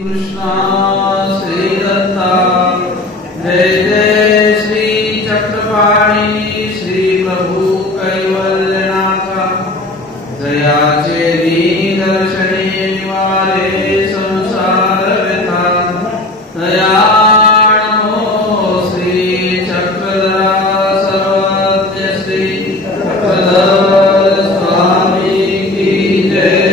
कृष्णा श्री दत्ता जय जय श्री चक्रपाणी श्री प्रभु कैवल्यनाथा जयाचे दर्शने निवारे संसार व्यथा दयाळो श्री चक्रधरा सर्वज्ञ श्री चक्रधर स्वामी की जय।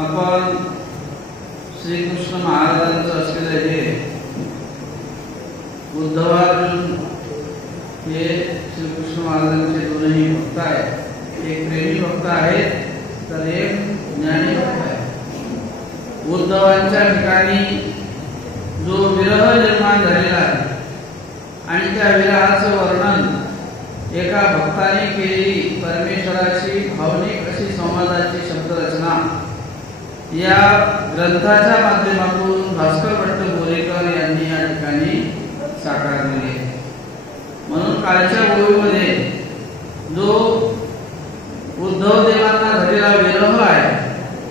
आपण श्रीकृष्ण महाराजांचं असलेलं हे उद्धवार्जुन हे श्रीकृष्ण महाराजांचे दोनही भक्त आहेत। एक प्रेमी भक्त आहेत तर एक ज्ञानी भक्त आहे। उद्धवांच्या ठिकाणी जो विरह निर्माण झालेला आहे आणि त्या विरहाचं वर्णन एका भक्ताने केलेली परमेश्वराची भावनिक अशी संवादाची शब्दरचना या ग्रंथाच्या माध्यमातून भास्कर भट्ट बोरेकर यांनी या ठिकाणी साकारलेली आहे। म्हणून कालच्या ओळीमध्ये जो उद्धव देवांना झालेला विरह आहे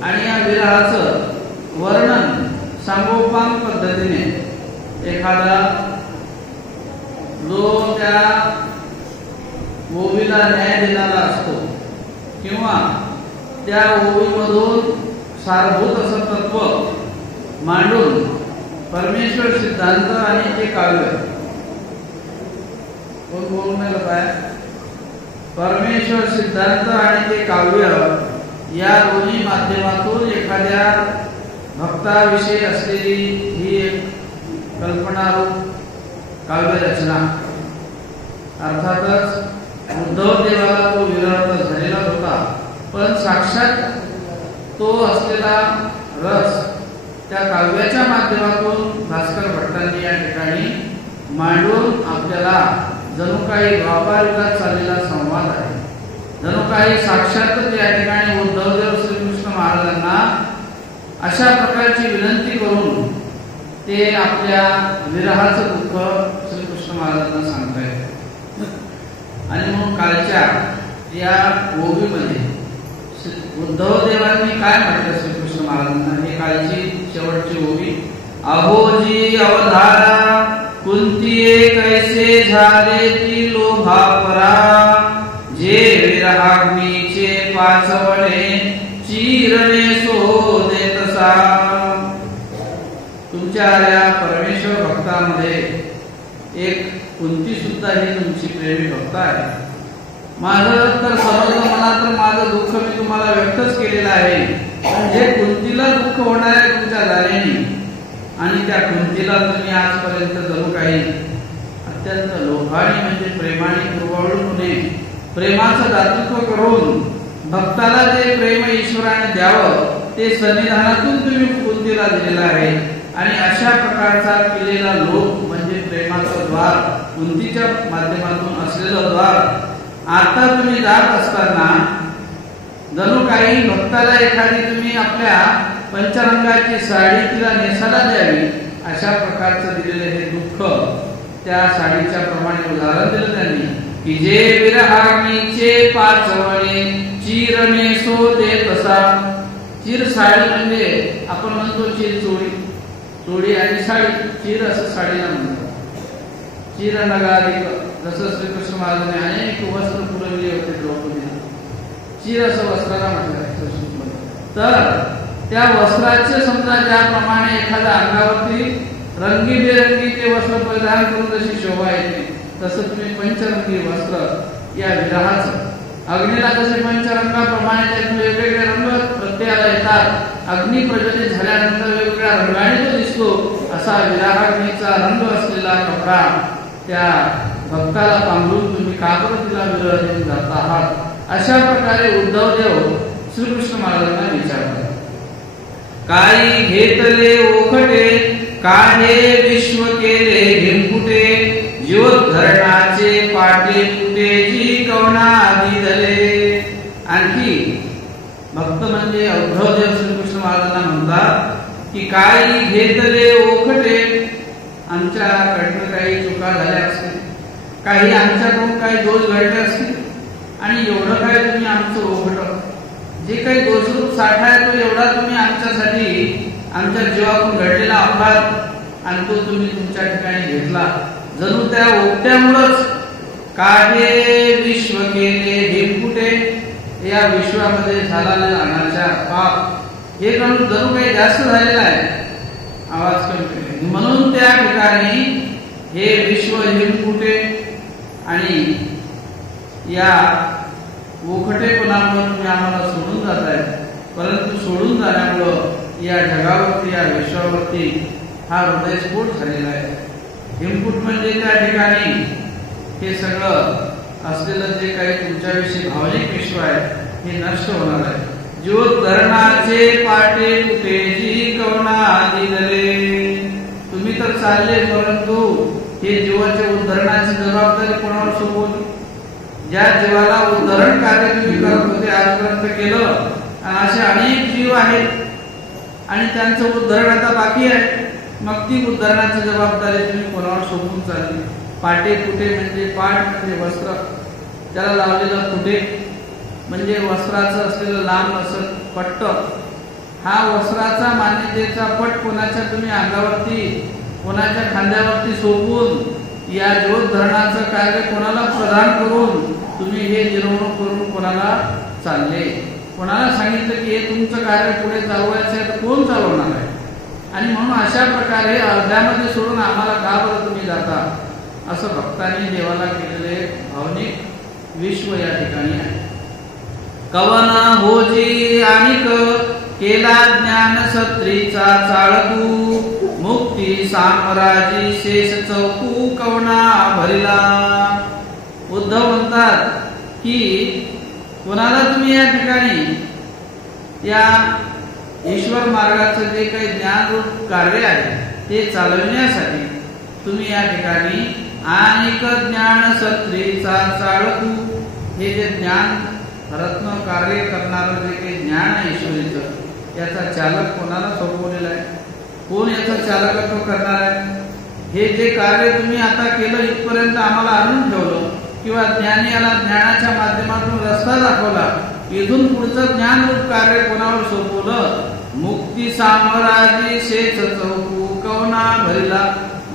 आणि या विरहाचं वर्णन सांगोपांग पद्धतीने एखादा जो त्या ओवीला न्याय देणारा असतो किंवा त्या ओवीमधून सारभूत असं तत्व मांडून परमेश्वर सिद्धांत आणि ते काव्य कोण बोलून नाही काय परमेश्वर सिद्धांत आणि ते काव्य या दोन्ही माध्यमातून एखाद्या भक्ताविषयी असलेली ही एक कल्पनारूप काव्य रचना। अर्थातच उद्धव देवाला तो विरह झालेला होता पण साक्षात तो असलेला रस त्या काव्याच्या माध्यमातून भास्कर भट्टांनी या ठिकाणी मांडून आपल्याला जणू काही व्यापार युगात चाललेला संवाद आहे। जणू काही साक्षातच या ठिकाणी उद्धवदेव श्रीकृष्ण महाराजांना अशा प्रकारची विनंती करून ते आपल्या विरहाचं दुःख श्रीकृष्ण महाराजांना सांगतायत। आणि म्हणून कालच्या या ओवीमध्ये उद्धव देवांनी काय म्हटलं श्रीकृष्ण महाराजांना हे कालची शेवटची ओवी। अहोजी अवधारा कुंतीये कैसे झाले ती लोभापरा जे विरहाग्नीचे पाचवणे चिरणे शोधे तसा। तुमच्या या परमेश्वर भक्तामध्ये एक कुंती सुद्धा ही तुमची प्रेमी भक्त आहे। माझं तर समजलं मला तर माझं दुःख मी तुम्हाला व्यक्तच केलेलं आहे पण जे कुंतीला दुःख होणार आहे तुमच्या जाण्याने आणि त्या कुंतीला तुम्ही आजपर्यंत जणू काही अत्यंत लोभाने म्हणजे प्रेमाने कुरवाळूपणे प्रेमाचं दातृत्व करून भक्ताला जे प्रेम ईश्वराने द्यावं ते सन्निधानातून तुम्ही कुंतीला दिलेलं आहे। आणि अशा प्रकारचा केलेला लोभ म्हणजे प्रेमाचं द्वार कुंतीच्या माध्यमातून असलेलं द्वार आता तुम्ही जात असताना जणू काही भक्ताला एखादी तुम्ही आपल्या पंचरंगाची साडी तिला नेसायला द्यावी अशा प्रकारचं दिलेलं हे दुःख त्या साडीच्या प्रमाणे उदाहरण दिलं त्यांनी की जे विरहाग्नीचे पाचवणे चिरणे शोधे तसा। चिर साडी म्हणजे आपण म्हणतो चिर चोळी चोळी आणि साडी चिर असं साडीला म्हणतात। चिर नगाधिक जसं श्रीकृष्ण महाराजांनी अनेक वस्त्र पुरवले होते द्रौपदीला चिर असं वस्त्राला म्हटलं। तर त्या वस्त्राचे समजा ज्याप्रमाणे एखाद्या अंगावरती रंगीबेरंगी ते वस्त्र परिधान करून जशी शोभा येते तसं तुम्ही पंचरंगी वस्त्र या विरहाचं अग्नीला जसे पंचरंगाप्रमाणे त्यातून वेगवेगळे रंग प्रत्ययाला येतात अग्नी प्रज्वलित झाल्यानंतर वेगवेगळ्या रंगाने तो दिसतो असा विरहाग्नीचा रंग असलेला कपडा त्या भक्ताला पांघरून तुम्ही का बरं तिला विरह देऊन जात आहात अशा प्रकारे उद्धवदेव श्रीकृष्ण महाराजांना विचारतात। काही घेतले ओखटे काढे विश्व केले हिमकुटे जीवोद्धरणाचे पाटे फुटे जी कवना दिदले। आणखी भक्त म्हणजे उद्धवदेव श्रीकृष्ण महाराजांना म्हणतात की काही घेतले ओखटे आमच्याकडनं काही चुका झाल्या असतील काही आमच्याकडून काही दोष घडले असतील आणि एवढं काय तुम्ही आमचं ओघट जे काही दोषरूप साठा आहे तो एवढा तुम्ही आमच्यासाठी आमच्या जीवातून घडलेला अपघात आणि तो तुम्ही तुमच्या ठिकाणी घेतला. जणू त्या ओक्त्यामुळेच काहे विश्व केले ढिमकुटे, या विश्वामध्ये झालेले अनाचार पाप हे जणू काही जास्त झालेला आहे. आवाज कमी, म्हणून त्या ठिकाणी हे विश्व हिमकुटे आणि या उखटेपणामुळे तुम्ही आम्हाला सोडून जाताय. परंतु सोडून जाण्यामुळं या जगावरती या विश्वावरती हा हृदयस्फोट झालेला आहे. हिमकुट म्हणजे त्या ठिकाणी हे सगळं असलेलं जे काही तुमच्याविषयी भावनिक विश्व आहे हे नष्ट होणार आहे. ज्योतधरणाचे पाटे कुठे जी कवना दिले, तुम्ही तर चालले परंतु हे जीवाच्या उद्धरणाची जबाबदारी कोणावर सोपवली? ज्या जीवाला उद्धरण कार्य तुम्ही करत होते आजपर्यंत केलं, असे अनेक जीव आहेत आणि त्यांचं उद्धरण आता बाकी आहे. मग ती उद्धरणाची जबाबदारी तुम्ही कोणावर सोपवून चालली? पाटे कुठे म्हणजे पाट म्हणजे वस्त्र, त्याला लावलेलं कुठे म्हणजे वस्त्राचं असलेलं लांब असं पट्ट, हा वस्त्राचा मान्यतेचा पट कोणाच्या तुम्ही अंगावरती कोणाच्या खांद्यावरती सोपवून या ज्योतधरणाचं कार्य कोणाला प्रदान करून तुम्ही हे निर्वणूक करून कोणाला चालले? कोणाला सांगितलं की हे तुमचं कार्य पुढे चालवायचं आहे तर कोण चालवणार आहे? आणि म्हणून अशा प्रकारे अर्ध्यामध्ये सोडून आम्हाला का बरं तुम्ही जाता, असं भक्तांनी देवाला केलेले भावनिक विश्व या ठिकाणी आहे. कवना होजी आणिक केला ज्ञान सत्रीचा चाळकू, मुक्ती साम्राजी शेष चौकू कवना भरिला. उद्धव म्हणतात की कोणाला तुम्ही या ठिकाणी या ईश्वर मार्गाचं जे काही ज्ञानरूप कार्य आहे ते चालविण्यासाठी तुम्ही या ठिकाणी अनेक ज्ञान सत्रीचा चाळकू, हे जे ज्ञान रत्न कार्य करणारं जे काही ज्ञान आहे ईश्वरीचं, याचा चालक कोणाला सोपवलेला आहे? कोण याचा चालकत्व करणार आहे? हे जे कार्य तुम्ही आता केलं इथपर्यंत आम्हाला आणून ठेवलं किंवा ज्ञानी याला ज्ञानाच्या माध्यमातून रस्ता दाखवला, इथून पुढचं ज्ञानरूप कार्य कोणावर सोपवलं? मुक्ती साम्राजी शेष चौकू कवना भरिला.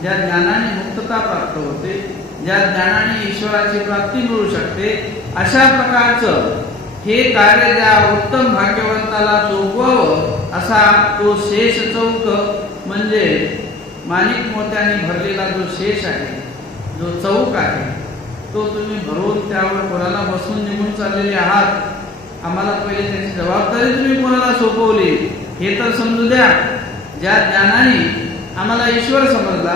ज्या ज्ञानाने मुक्तता प्राप्त होते, ज्या ज्ञानाने ईश्वराची प्राप्ती मिळू शकते, अशा प्रकारचं हे कार्य ज्या उत्तम भाग्यवंताला चोपवावं असा तो शेष चौक म्हणजे माणिक मोत्याने भरलेला जो शेष आहे, जो चौक आहे, तो तुम्ही भरून त्यावर कोणाला बसून निघून चाललेले आहात. आम्हाला पहिले त्याची जबाबदारी तुम्ही कोणाला सोपवली हे तर समजू द्या. ज्या ज्ञानाने आम्हाला ईश्वर समजला,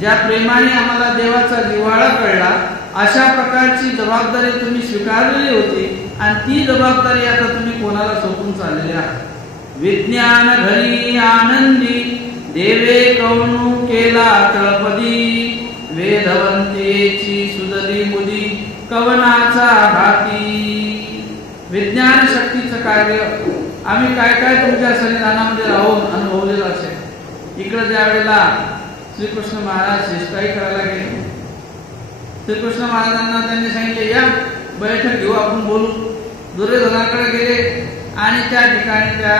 ज्या प्रेमाने आम्हाला देवाचा जिव्हाळा कळला, अशा प्रकारची जबाबदारी तुम्ही स्वीकारलेली होती आणि ती जबाबदारी आता तुम्ही कोणाला सोपून चाललेले आहात. विज्ञान घरी आनंदी देवे कवणू केला तळपदी, वेदवंतेची सुदली मुदी कवनाचा हाती. विज्ञान शक्तीचं कार्य आम्ही काय काय तुमच्या सन्निधानामध्ये राहून अनुभवलेलं असेल. इकडे ज्या वेळेला श्रीकृष्ण महाराज शिष्टाई करायला गेले, श्रीकृष्ण महाराजांना त्यांनी सांगितले या बैठक घेऊ आपण बोलू. दुर्योधनाकडे गेले आणि त्या ठिकाणी त्या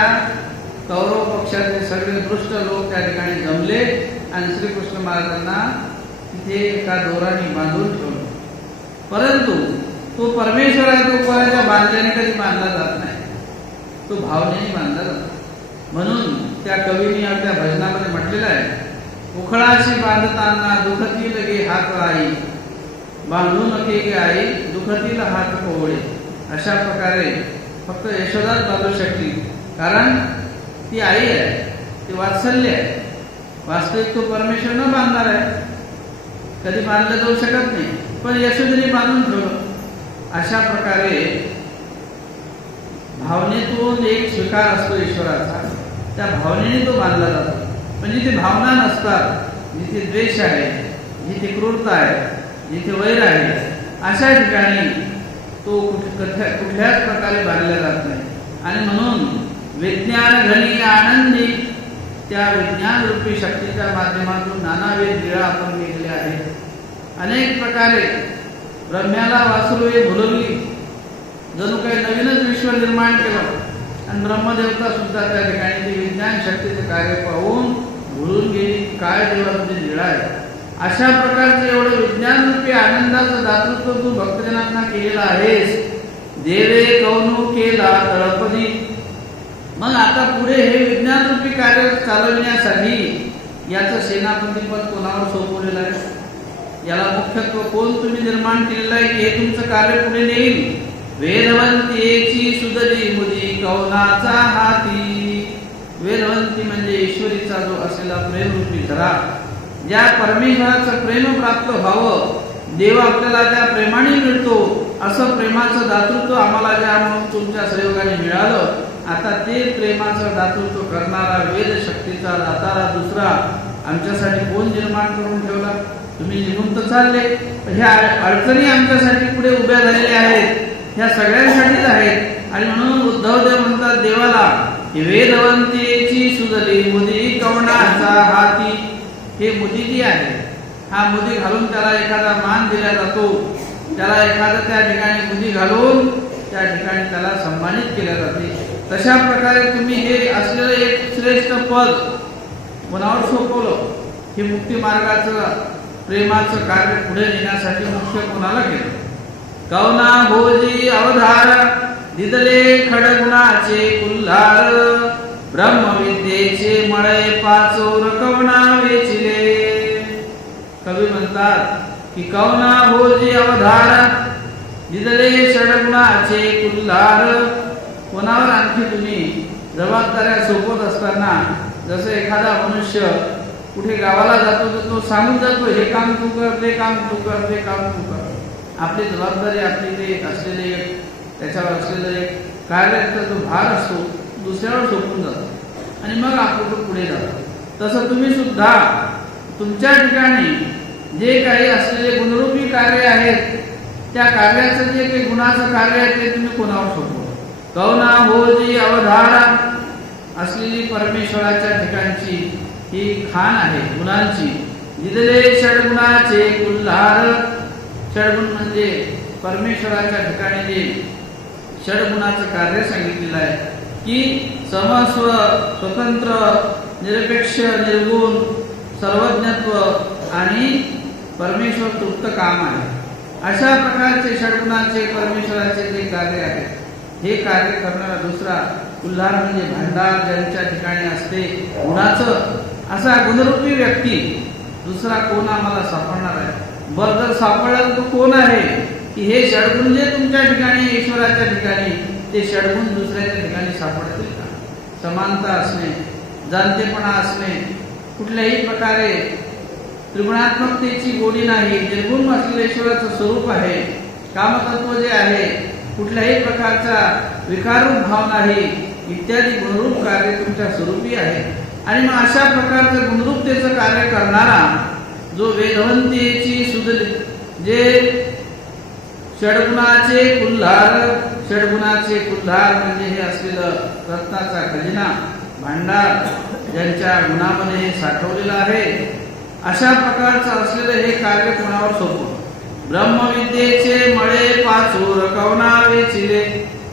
कौरव पक्षाचे सगळे दुष्ट लोक त्या ठिकाणी जमले आणि श्रीकृष्ण महाराजांना तिथे एका दोराने बांधून ठेवलं. परंतु तो परमेश्वर आहे, तो कोणाच्या बांधल्याने कधी बांधला जात नाही, तो भावनेने बांधला जातो. म्हणून त्या कवीने आपल्या भजनामध्ये म्हटलेलं आहे, उखळाशी बांधताना दुखतील गे हात आई, बांधू नके गे आई दुखतील हात कोवळे. अशा प्रकारे फक्त यशोदाच बांधू शकली, कारण ती आई आहे, ती वात्सल्य आहे. वास्तविक तो परमेश्वर न बांधणार आहे, कधी बांधलं जाऊ शकत नाही, पण यशोदेने बांधून ठेवलं. अशा प्रकारे भावनेतून एक स्वीकार असतो ईश्वराचा, त्या भावनेने तो बांधला जातो. पण जिथे भावना नसतात, जिथे द्वेष आहे, जिथे क्रूरता आहे, जिथे वैर आहे, अशा ठिकाणी तो कुठल्याच प्रकारे बांधला जात नाही. आणि म्हणून विज्ञान घनी आनंदी, त्या विज्ञान रूपी शक्तीच्या माध्यमातून नानाविध लीळा आपण केलेल्या आहेत. अनेक प्रकारे ब्रह्म्याला वासुदेवे भुलवली, जणू काही नवीनच विश्व निर्माण केलं आणि ब्रह्मदेवता सुद्धा त्या ठिकाणी ते विज्ञान शक्तीचे कार्य पाहून भुलून गेली. काय देवा तुझी लीळा आहे. अशा प्रकारचं एवढं विज्ञान रूपी आनंदाचं दातृत्व तू भक्तजनांना केलेलं आहेस. देवे कौनु केला तळपदी. मग आता पुढे हे विज्ञान रूपी कार्य चालविण्यासाठी याचं सेनापती पद कोणावर सोपवलेलं आहे. याला मुख्यत्व कोण तुम्ही निर्माण केलेलं आहे की हे तुमचं कार्य पुढे नेईल. वेदवंतीची सुदली मुदी कौनाचा हाती. वेदवंती म्हणजे ईश्वरीचा जो असलेला प्रेमरूपी धरा. ज्या परमेश्वराचं प्रेम प्राप्त व्हावं, देव आपल्याला त्या प्रेमाने मिळतो, असं प्रेमाचं दातृत्व आम्हाला ज्या तुमच्या सहयोगाने मिळालं. आता ते प्रेमाचं दातृत्व करणारा वेद शक्तीचा दातारा दुसरा आमच्यासाठी कोण निर्माण करून ठेवला. तुम्ही निघून तर चालले, ह्या अडचणी आमच्यासाठी पुढे उभ्या झालेल्या आहेत, ह्या सगळ्यांसाठीच आहेत. आणि म्हणून उद्धवदेव म्हणतात देवाला, वेदवंतीची सुदली मुदी कवणाचा हाती. हे मुदी जी आहे, हा मुदी घालून त्याला एखादा मान दिला जातो. त्याला एखादा त्या ठिकाणी मुदी घालून त्या ठिकाणी त्याला सन्मानित केल्या जाते. तशा प्रकारे तुम्ही हे असलेलं एक श्रेष्ठ पद कोणावर सोपवलं. हे मुक्ती मार्गाचं प्रेमाचं कार्य पुढे नेण्यासाठी मुख्य कोणाला केलं. कवना भोजी अवधार दिदले खडगुणाचे कुल्हार. ब्रह्मविद्येचे मळे पाचोर कवना वेचिले. कवी म्हणतात की कवना भोजी अवधार दिदले षडगुणाचे कुल्हार. कोणावर आणखी तुम्ही जबाबदाऱ्या सोपवत असताना, जसं एखादा मनुष्य कुठे गावाला जातो तर तो सांगून जातो, हे काम तू कर, ते काम तू कर, ते काम तू कर. आपली जबाबदारी, आपली ते असलेले त्याच्यावर असलेलं एक कार्याचा जो भार असतो दुसऱ्यावर सोपून जातो आणि मग आपण पुढे जातो. तसं तुम्ही सुद्धा तुमच्या ठिकाणी जे काही असलेले गुणरूपी कार्य आहेत, त्या कार्याचं जे काही गुणाचं कार्य आहे ते तुम्ही कोणावर सोपवलं. कवना होजी अवधारा असलेली परमेश्वराच्या ठिकाणची ही खान आहे गुणांची. दिदले षडगुणाचे कुल्हार. षडगुण म्हणजे परमेश्वराच्या ठिकाणी जे षडगुणाचं कार्य सांगितलेलं आहे की समस्व, स्वतंत्र, निरपेक्ष, निर्गुण, सर्वज्ञत्व आणि परमेश्वर तृप्त काम आहे. अशा प्रकारचे षडगुणाचे परमेश्वराचे जे कार्य आहे, हे कार्य करणारा दुसरा कुल्हार म्हणजे भांडार ज्यांच्या ठिकाणी असते गुणाचं, असा गुणरूपी व्यक्ती दुसरा कोण आम्हाला सापडणार आहे. बरं, जर सापडला तो कोण आहे की हे षडगुण जे तुमच्या ठिकाणी ईश्वराच्या ठिकाणी, ते षडगुण दुसऱ्याच्या ठिकाणी सापडतील का. समानता असणे, जाणतेपणा असणे, कुठल्याही प्रकारे त्रिगुणात्मकतेची गोडी नाही, निर्गुण असलेलं ईश्वराचं स्वरूप आहे. कामतत्व जे आहे, कुठल्याही प्रकारचा विकाररूप भाव नाही, इत्यादी गुणरूप कार्य तुमच्या स्वरूपी आहे. आणि मग अशा प्रकारचं गुणरूपतेचं कार्य करणारा जो वेदवंतीची सुदली, जे षडगुणाचे कुल्हार. षडगुणाचे कुल्हार म्हणजे हे असलेलं रत्नाचा खजिना, भांडार ज्यांच्या गुणामध्ये साठवलेला आहे, अशा प्रकारचं असलेलं हे कार्य कोणावर सोपवलं. ब्रह्मविद्येचे मळे पाचोर कवना वेचिले.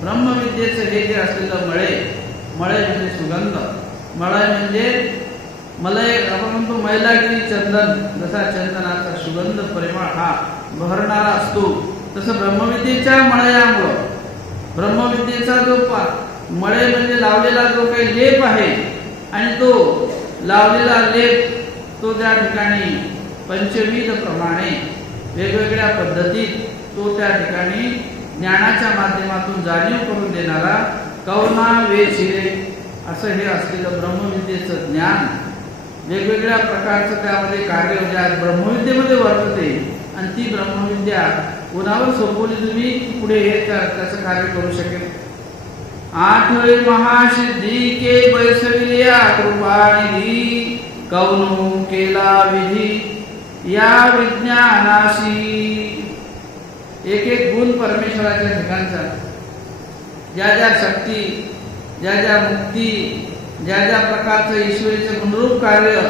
ब्रह्मविद्येचे हे जे असलेलं मळे, मळे म्हणजे सुगंध, मळय म्हणजे मलय, आपण म्हणतो मैलागिरी चंदन, जसा चंदनाचा सुगंध परिमळ हा बहरणारा असतो, तसं ब्रह्मविद्येच्या मळयामुळं, ब्रह्मविद्येचा जो मळे म्हणजे लावलेला जो काही लेप आहे, आणि तो लावलेला लेप तो त्या ठिकाणी पंचविध प्रमाणे वेगवेगळ्या पद्धतीत तो त्या ठिकाणी ज्ञानाच्या माध्यमातून जाणीव करून देणारा कवना वेचिले असं हे असलेलं ब्रह्मविद्येचं ज्ञान, वेगवेगळ्या प्रकारचं त्यामध्ये कार्य ज्या ब्रह्मविद्येमध्ये वर्तते, आणि ती ब्रह्मविद्या कोणावर सोपवली तुम्ही पुढे हे त्याचं कार्य करू शकेल. आठवे महासिद्धी के बैसविल्या कृपानिधी. कौनो केला विधी या विज्ञानाशी. एक एक गुण परमेश्वराच्या ठिकाणचा, ज्या ज्या शक्ती, ज्या ज्या मुक्ती, ज्या ज्या प्रकारचं ईश्वरीचं गुणरूप कार्य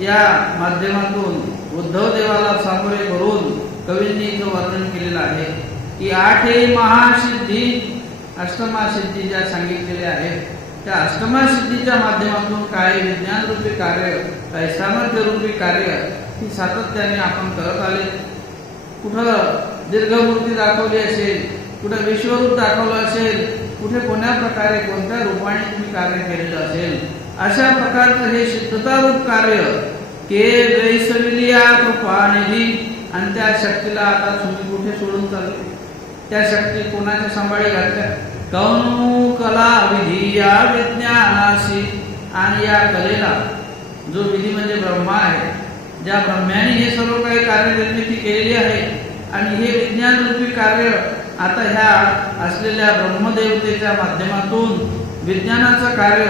या माध्यमातून उद्धव देवाला सामोरे करून कवींनी इथं वर्णन केलेलं आहे की आठे महासिद्धी अष्टमासिद्धी ज्या सांगितलेल्या आहेत, त्या अष्टमासिद्धीच्या माध्यमातून काही विज्ञान रूपी कार्य, काही सामर्थ्य रूपी कार्य ही सातत्याने आपण करत आले. कुठं दीर्घमूर्ती दाखवली असेल, कुठं विश्वरूप दाखवलं असेल, कुठे कोण्या प्रकारे कोणत्या रूपाने तुम्ही कार्य केलेलं असेल, अशा प्रकारचं हे सिद्धतारूप कार्य के वैसविलिया कृपानिधी. आणि त्या शक्तीला आता तुम्ही कुठे सोडून चालले? त्या शक्ती कोणाच्या सांभाळी घातल्या? कौनु कला विधी या विज्ञानाशी. आणि या कलेला, जो विधी म्हणजे ब्रह्मा आहे, ज्या ब्रह्म्याने हे सर्व काही कार्यनिर्मिती केलेली आहे, आणि हे विज्ञान रूपी कार्य आता ह्या असलेल्या ब्रह्मदेवतेच्या माध्यमातून विज्ञानाचं कार्य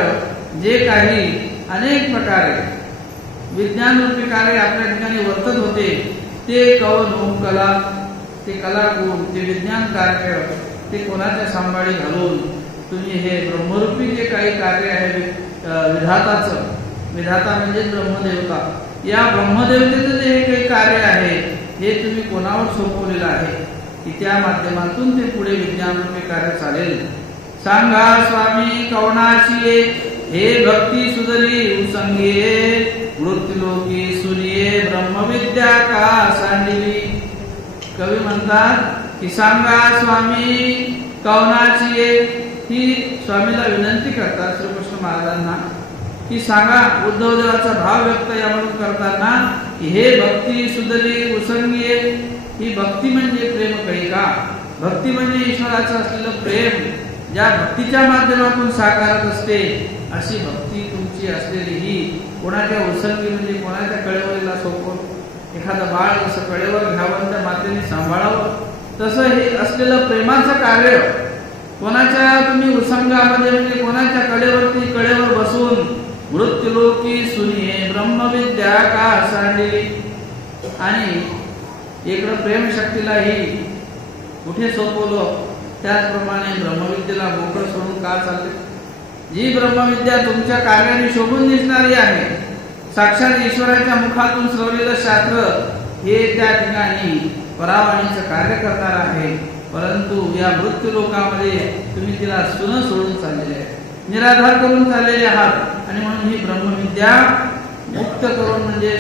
जे काही अनेक प्रकारे विज्ञान रूपी कार्य आपल्या ठिकाणी वर्तत होते, ते कौनु कला, ते कलागुण, ते विज्ञान कार्य, ते कोणाच्या सांभाळी घालून तुम्ही हे ब्रह्मरूपी जे काही कार्य आहे विधाताचं, विधाता म्हणजे ब्रह्मदेवता, या ब्रह्मदेवतेचं जे काही कार्य आहे हे तुम्ही कोणावर सोपवलेलं आहे की त्या माध्यमातून ते पुढे विज्ञान रूपी कार्य चालेल. सांगा स्वामी कवनाशी हे भक्ती सुधरी उसंगे. मृत्युलोकी सुनिये ब्रह्मविद्या का सांडिली. कवी म्हणतात की सांगा स्वामी कवनाची. ही स्वामीला विनंती करतात श्रीकृष्ण महाराजांना की सांगा. उद्धवदेवाचा भाव व्यक्त यामधून करताना की हे भक्ती सुधरी उसंगीये. ही भक्ती म्हणजे प्रेम काही का? भक्ती म्हणजे ईश्वराचं असलेलं प्रेम, ज्या भक्तीच्या माध्यमातून साकारत असते, अशी भक्ती तुमची असलेली ही कोणाच्या उसंगी म्हणजे कोणाच्या कळेवरीला सोपवून एखादं बाळ जसं कळेवर घ्यावं, त्या मातेने सांभाळावं, तसं हे असलेलं प्रेमाचं कार्य कोणाच्या तुम्ही उसंगामध्ये म्हणजे कोणाच्या कळेवर बसून मृत्युलोकी सुनिये ब्रह्मविद्या का सांडिली. आणि इकडं प्रेम शक्तीलाही कुठे सोपवलं, त्याचप्रमाणे ब्रह्मविद्येला मोकळं सोडून का चालले? जी ब्रह्मविद्या तुमच्या कार्याने शोभून दिसणारी आहे, साक्षात ईश्वराच्या मुखातून श्रवलेलं शास्त्र हे त्या ठिकाणी परावाणीचं कार्य करणार आहे, परंतु या मृत्यू लोकामध्ये तुम्ही तिला सुन सोडून चाललेले आहे, निराधार करून चाललेले आहात. आणि म्हणून ही ब्रह्मविद्या मुक्त करून म्हणजे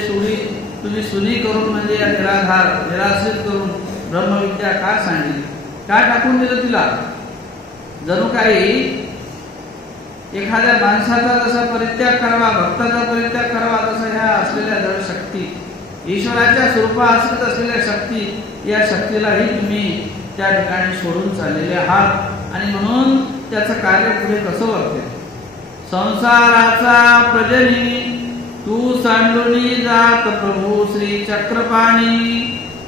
तुम्ही सुनी करून म्हणजे निराधार निराश्रित करून ब्रह्मविद्या का सांगितली, का टाकून दिलं तिला? जणू काही एखाद्या माणसाचा जसा परित्याग करावा, भक्ताचा परित्याग करावा, तसा ह्या असलेल्या जड शक्ती, ईश्वराच्या स्वरूपात असलेल्या शक्ती, या शक्तीलाही तुम्ही त्या ठिकाणी सोडून चाललेले आहात. आणि म्हणून त्याचं कार्य पुढे कसं वाटते? संसाराचा प्रजनी तू सांडुनी जात प्रभू श्री चक्रपाणी.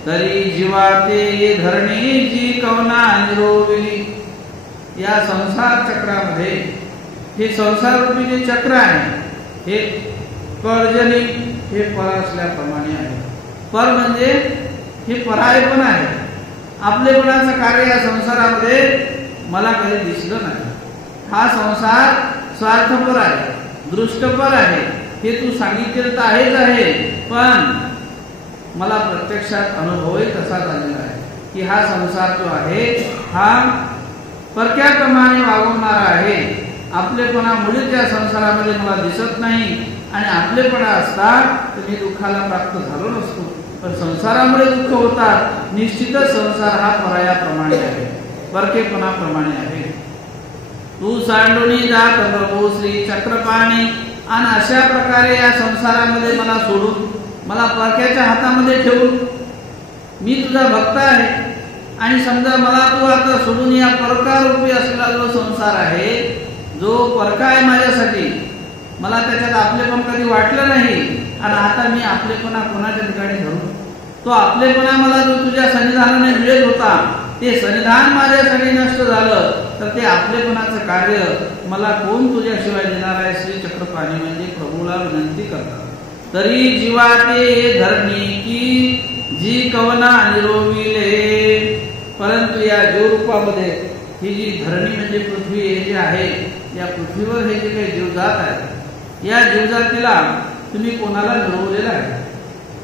तरी जीवाते धरणी जी कवना निरोविली. या संसार चक्रामध्ये हे संसार रूपी जे चक्र आहे हे पर्जनी, हे पर असल्याप्रमाणे आहे. पर म्हणजे हे परायपण आहे, आपलेपणाचं कार्य या संसारामध्ये मला कधी दिसलं नाही. हा संसार स्वार्थपर आहे, दृष्टपर आहे, हे तू सांगितलेलं तर आहेच आहे, पण मला प्रत्यक्षात अनुभवही तसा झालेला आहे की हा संसार जो आहे हा परक्याप्रमाणे वागवणारा आहे. आपलेपणा मुळीच या संसारामध्ये मला दिसत नाही, आणि आपलेपणा असता तर मी दुःखाला प्राप्त झालो नसतो, पण संसारामुळे दुःख होतात. निश्चितच संसार हा परायाप्रमाणे आहे, परकेपणाप्रमाणे आहे. तू सांडुनी जात प्रभू श्री चक्रपाणी. आणि अशा प्रकारे या संसारामध्ये मला सोडून, मला परक्याच्या हातामध्ये ठेवून, मी तुझा भक्त आहे, आणि समजा मला तू आता सोडून या परकारूपी असलेला जो संसार आहे, जो परका आहे माझ्यासाठी, मला त्याच्यात आपलेपण कधी वाटलं नाही, आणि आता मी आपलेपणा कोणाच्या ठिकाणी धरू? तो आपलेपणा मला जो तुझ्या सन्निधानाने मिळत होता, ते सन्निधान माझ्यासाठी नष्ट झालं, तर ते आपलेपणाचं कार्य मला कोण तुझ्याशिवाय देणार आहे? श्री चक्रपाणी म्हणजे प्रभूला विनंती करतात. तरी जीवाते धरणी की जी कवना निरोविले. परंतु या जीवरूपामध्ये ही जी धरणी म्हणजे पृथ्वी हे जे आहे, या पृथ्वीवर हे जे काही जीवजात आहे, या जीवजातीला तुम्ही कोणाला निरोवलेलं आहे?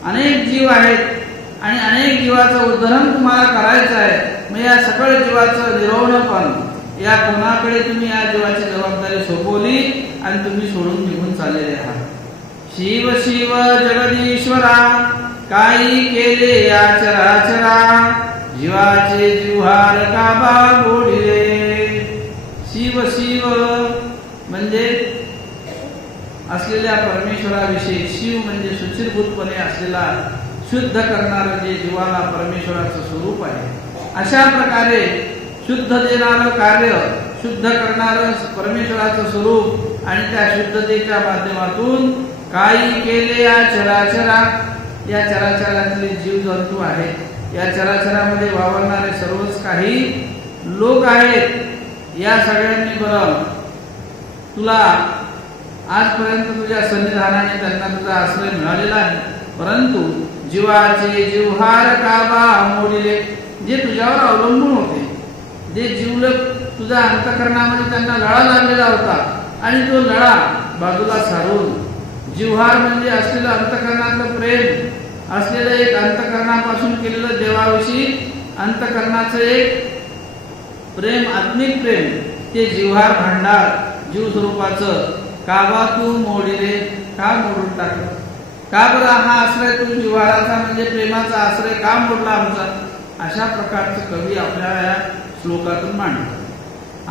अनेक जीव आहेत आणि अनेक जीवाचं उद्धरण तुम्हाला करायचं आहे. मग या सगळ्या जीवाचं निरवणं पण या कोणाकडे तुम्ही या जीवाची जबाबदारी सोपवली आणि तुम्ही सोडून निघून चाललेले आहात. शिव शिव जगदीश्वरा, काही केले या चराचरा, जीवाचे जिव्हार काबा मोडिले. शिव शिव म्हणजे असलेल्या परमेश्वराविषयी, शिव म्हणजे सुचिरभूतपणे असलेला शुद्ध करणारं जे जीवाला परमेश्वराचं स्वरूप आहे. अशा प्रकारे शुद्ध देणारं कार्य, शुद्ध करणारं परमेश्वराचं स्वरूप आणि त्या शुद्धतेच्या माध्यमातून काही केले या चराचरा, या चराचरातले जीव जंतू आहेत, या चराचरामध्ये वावरणारे सर्वच काही लोक आहेत. या सगळ्यांनी बरं तुला आजपर्यंत तुझ्या सन्निधानाने त्यांना तुझा आश्रय मिळालेला आहे, परंतु जीवाचे जिव्हार काबा मोडिले, जे तुझ्यावर अवलंबून होते, जे जीवलग तुझ्या अंतःकरणामध्ये त्यांना लळा लागलेला होता आणि तो लळा बाजूला सारून, जिव्हार म्हणजे असलेलं अंतःकरणातलं प्रेम, असलेलं एक अंतःकरणापासून केलेलं देवाविषयी अंतःकरणाचं एक प्रेम, आत्मिक प्रेम, ते जिव्हार भांडार जीव स्वरूपाचं काबा तू मोडिले, का मोडून टाकलं? का बरं हा आश्रय तू जिव्हाराचा म्हणजे प्रेमाचा आश्रय का मोडला आमचा? अशा प्रकारचं कवी आपल्या या श्लोकातून मांडतो.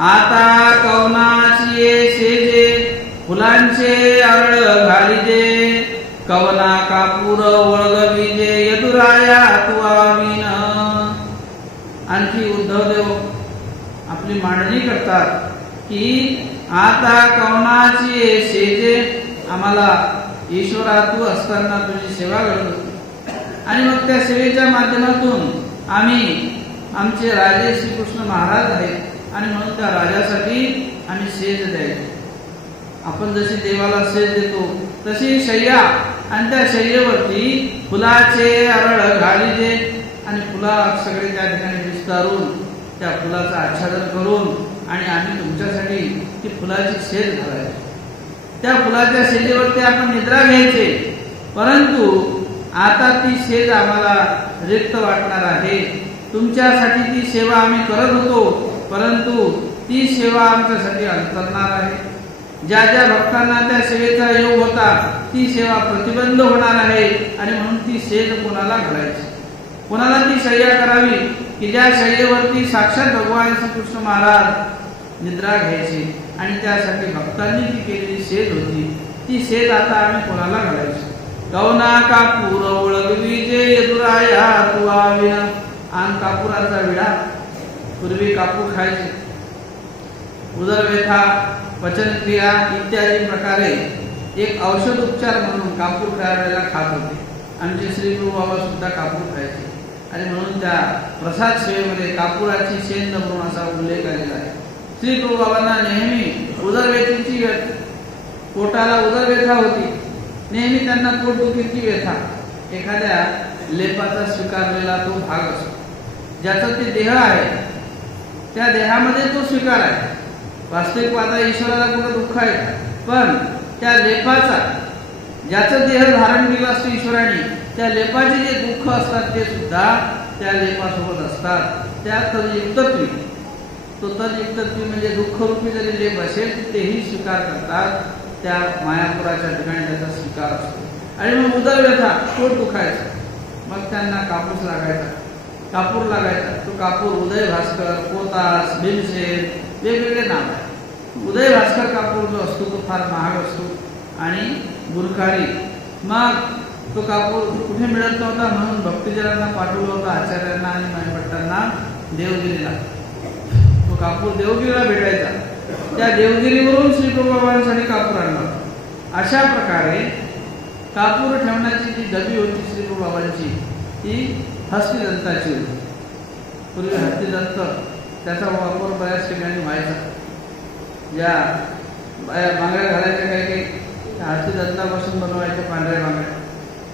आता कवनाची शेजे, फुलांचे अरळ घालिजे, कवना कापूर वळगविजे, यदुराया तू आमीन. आणखी उद्धवदेव आपली मांडणी करतात की आता कवनाची शेजे, आम्हाला ईश्वरा तू असताना तुझी सेवा करत होती आणि मग त्या सेवेच्या माध्यमातून आम्ही, आमचे राजे श्रीकृष्ण महाराज आहेत आणि म्हणून त्या राजासाठी आम्ही सेज द्यायचो. आपण जशी देवाला सेज देतो तशी शय्या, आणि त्या शय्येवरती फुलाचे अरळ घालिजे, आणि फुला सगळे त्या ठिकाणी विस्तारून त्या फुलाचं आच्छादन करून आणि आम्ही तुमच्यासाठी ती फुलाची सेज घालायचो. त्या फुलाच्या सेजेवरती आपण निद्रा घ्यायचे, परंतु आता ती सेज आम्हाला रिक्त वाटणार आहे. तुमच्यासाठी ती सेवा आम्ही करत होतो, परंतु ती सेवा आमच्यासाठी अंतरणार आहे. ज्या ज्या भक्तांना त्या सेवेचा योग होता ती सेवा प्रतिबंध होणार आहे आणि म्हणून ती सेज कोणाला घालायची, कोणाला ती शय्या करावी की ज्या शय्येवरती साक्षात भगवान श्रीकृष्ण महाराज निद्रा घ्यायची आणि त्यासाठी भक्तांनी ती केलेली सेज होती. ती सेज आता आम्ही कोणाला घालायची? कवना कापूर ओळगविजे, यदुराया तू आविन. आन कापुराचा विडा, पूर्वी कापूर खायचे. उदरव्यथा, पचनक्रिया इत्यादी प्रकारे एक औषध उपचार म्हणून कापूर त्यावेळेला खात होते. आमचे श्री गुरु बाबा सुद्धा कापूर खायचे आणि म्हणून त्या प्रसाद सेवेमध्ये कापुराची सेंद म्हणून असा उल्लेख आलेला आहे. श्री गुरु बाबांना नेहमी उदरव्यथेची, पोटाला उदरव्यथा होती, नेहमी त्यांना पोटदुखीची व्यथा. एखाद्या लेपाचा स्वीकारलेला तो भाग असतो, ज्याचा ते देह आहे, त्या देहामध्ये तो स्वीकार आहे. वास्तविक पाहता ईश्वराला कुठं दुःख आहे, पण त्या लेपाचा, ज्याचं देह धारण केलं असतं ईश्वराने, त्या लेपाचे जे दुःख असतात ते सुद्धा त्या लेपासोबत असतात. त्या तदयुक्तत्वी, तो तदयुक्तत्वी म्हणजे दुःखरूपी जरी लेप असेल तेही स्वीकार करतात. त्या मायापुराच्या ठिकाणी त्याचा स्वीकार असतो. आणि मग उदरव्यथा, पोट दुखायचं, मग त्यांना कापूस लागायचा, कापूर लागायचा. तो कापूर उदय भास्कर, पोतास, भीमसेन, वेगवेगळे नाव आहे. उदय भास्कर कापूर जो असतो तो फार महाग असतो आणि गुणकारी. मग तो कापूर कुठे मिळत नव्हता म्हणून भक्तजनांना पाठवलं होतं, आचार्यांना आणि मायभट्टांना देवगिरीला. तो कापूर देवगिरीला भेटायचा. त्या देवगिरीवरून श्री प्रभुबाबांसाठी कापूर आणला. अशा प्रकारे कापूर ठेवण्याची जी डबी होती श्री प्रभुबाबांची ती हस्तिदंताची होती. पूर्वी हस्तिदंत त्याचा वापर बऱ्याच ठिकाणी व्हायचा. ज्या बांगड्या घालायच्या काही काही हस्तिदंतापासून बनवायच्या पांढऱ्या बांगड्या.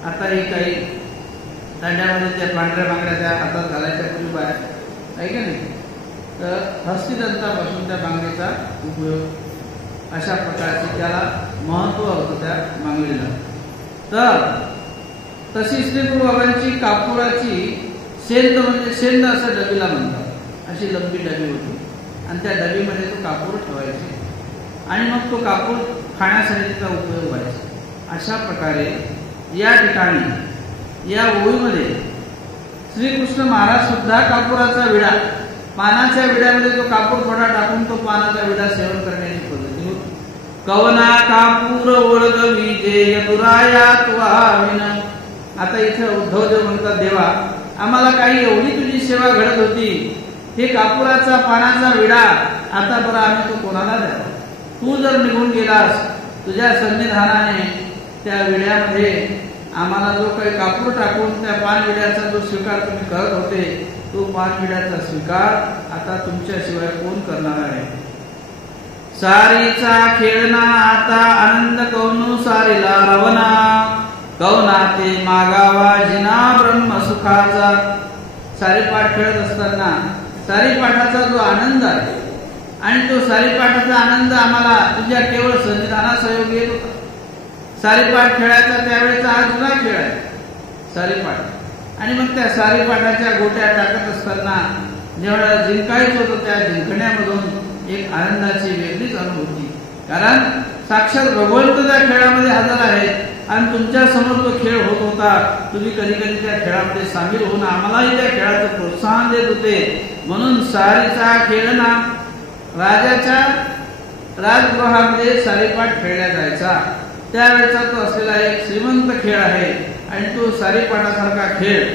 आताही काही दांड्यामध्ये त्या पांढऱ्या बांगड्या त्या हातात घालायच्या पूर्वी बाहेर आहे का नाही. तर हस्तिदंतापासून त्या बांगडीचा उपयोग, अशा प्रकारचे त्याला महत्व होतं त्या बांगडीला. तर तशी श्री गुरुबाबांची कापुराची सेंद, म्हणजे सेंद असं डबीला म्हणतात, अशी लंबी डबी होती. आणि त्या डबीमध्ये तो कापूर ठेवायचे आणि मग तो कापूर खाण्यासाठी त्याचा उपयोग व्हायचा। अशा प्रकारे या ठिकाणी या ओळीमध्ये श्रीकृष्ण महाराज सुद्धा कापुराचा विडा, पानाच्या विड्यामध्ये तो कापूर थोडा टाकून तो पानाचा विडा सेवन करण्याची पद्धती होती। कवना कापूर ओळगवी जे यदुराया तुआविन। आता इथे उद्धवदेव म्हणतात, देवा आम्हाला काही एवढी तुझी सेवा घडत होती, हे कापुराचा पानाचा विडा आता बरं आम्ही तो कोणाला द्यावा? तू जर निघून गेलास तुझ्या सन्निधानाने त्या विड्यामध्ये आम्हाला जो काही कापूर टाकून त्या पानविड्याचा जो स्वीकार तुम्ही करत होते, तो पानविड्याचा स्वीकार आता तुमच्याशिवाय कोण करणार आहे? सारीचा खेळना आता आनंद कवनो सारीला रवना। कवना ते मागावा जिना ब्रह्म सुखाचा। सारीपाठ खेळत असताना सारीपाठाचा जो आनंद आहे आणि तो सारीपाठाचा आनंद आम्हाला तुझ्या केवळ सन्निधानासहयोग येत होता। सारीपाठ खेळायचा त्यावेळेचा हा जुना खेळ आहे सारीपाठ, आणि मग त्या सारीपाठाच्या गोट्या टाकत असताना जेवढा जिंकायचं होतं त्या जिंकण्यामधून एक आनंदाची वेगळीच अनुभूती, कारण साक्षात भगवंत त्या खेळामध्ये हजर आहेत आणि तुमच्या समोर तो खेळ होत होता। तुम्ही कधी कधी त्या खेळामध्ये सामील होऊन आम्हालाही त्या खेळाचं प्रोत्साहन देत होते। म्हणून सारीचा खेळना, राजाच्या राजगृहामध्ये सारीपाठ खेळला जायचा, त्यावेळेचा तो असलेला एक श्रीमंत खेळ आहे आणि तो सारीपाठासारखा खेळ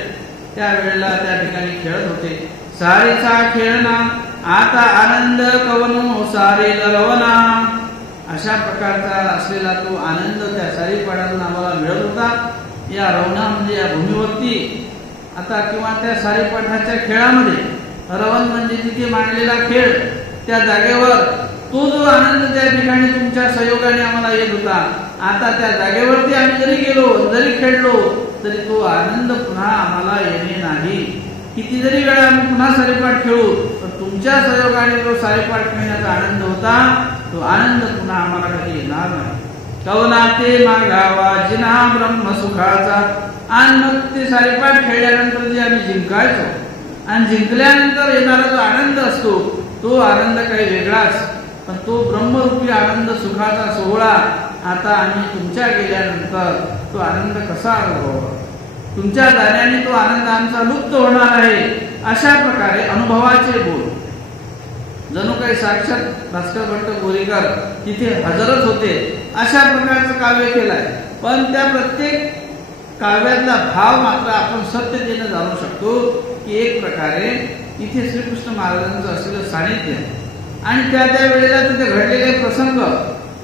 त्यावेळेला त्या ठिकाणी खेळत होते। सारीचा खेळना आता आनंद कवनो सारे लरवना। अशा प्रकारचा असलेला तो आनंद त्या सारीपाठातून आम्हाला मिळत होता। या रवना म्हणजे या भूमीवरती आता किंवा त्या सारीपाठाच्या खेळामध्ये, रवन म्हणजे तिथे मांडलेला खेळ, त्या जागेवर तो जो आनंद त्या ठिकाणी तुमच्या सहयोगाने आम्हाला येत होता, आता त्या जागेवरती आम्ही जरी गेलो जरी खेळलो तरी तो आनंद पुन्हा आम्हाला येणे नाही। किती जरी वेळा आम्ही पुन्हा सारीपाठ खेळू तर तुमच्या सहयोगाने जो सारीपाठ खेळण्याचा आनंद होता तो आनंद पुन्हा आम्हाला कधी येणार नाही। कवना ते मागावा जिना ब्रह्म सुखाचा। आणि मग ते सारीपाठ खेळल्यानंतर जे आम्ही जिंकायचो आणि जिंकल्यानंतर येणारा जो आनंद असतो तो आनंद काही वेगळाच, पण तो ब्रह्मरूपी आनंद सुखाचा सोहळा आता आम्ही तुमच्या गेल्यानंतर तो आनंद कसा अनुभवावा? तुमच्या जाण्याने तो आनंद आमचा लुप्त होणार आहे। अशा प्रकारे अनुभवाचे बोल जणू काही साक्षात भास्कर भट्ट गोरीकर तिथे हजरच होते अशा प्रकारचं काव्य केलंय। पण त्या प्रत्येक काव्यातला भाव मात्र आपण सत्यतेने जाणू शकतो की एक प्रकारे इथे श्रीकृष्ण महाराजांचं असलेलं सानिध्य आणि त्या वेळेला तिथे घडलेले प्रसंग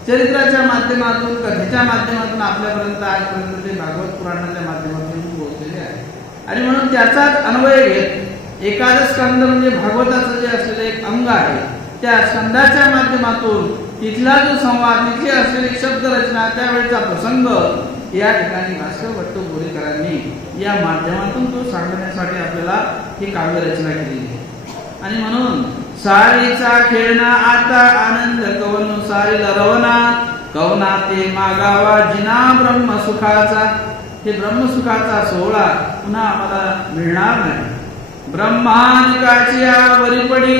चरित्राच्या माध्यमातून, कथेच्या माध्यमातून आपल्यापर्यंत आजपर्यंत ते भागवत पुराणाच्या माध्यमातून पोहोचलेले आहे। आणि म्हणून त्याचाच अन्वय घेत एकादश स्कंद म्हणजे भागवताचं जे असलेलं एक अंग आहे, त्या स्कंदाच्या माध्यमातून तिथला जो संवाद, तिथे असलेली शब्दरचना, त्यावेळेचा प्रसंग या ठिकाणी भास्कर भट्ट गोरेकरांनी या माध्यमातून तो सांगण्यासाठी आपल्याला ही काव्यरचना केलेली आहे। आणि म्हणून सारीचा खेळना आता आनंद कवनो सारीला रवना। कवना ते मागावा जिना ब्रह्म सुखाचा। हे ब्रह्मसुखाचा सोहळा पुन्हा आम्हाला मिळणार नाही। ब्रह्मानिकाची वरी पडी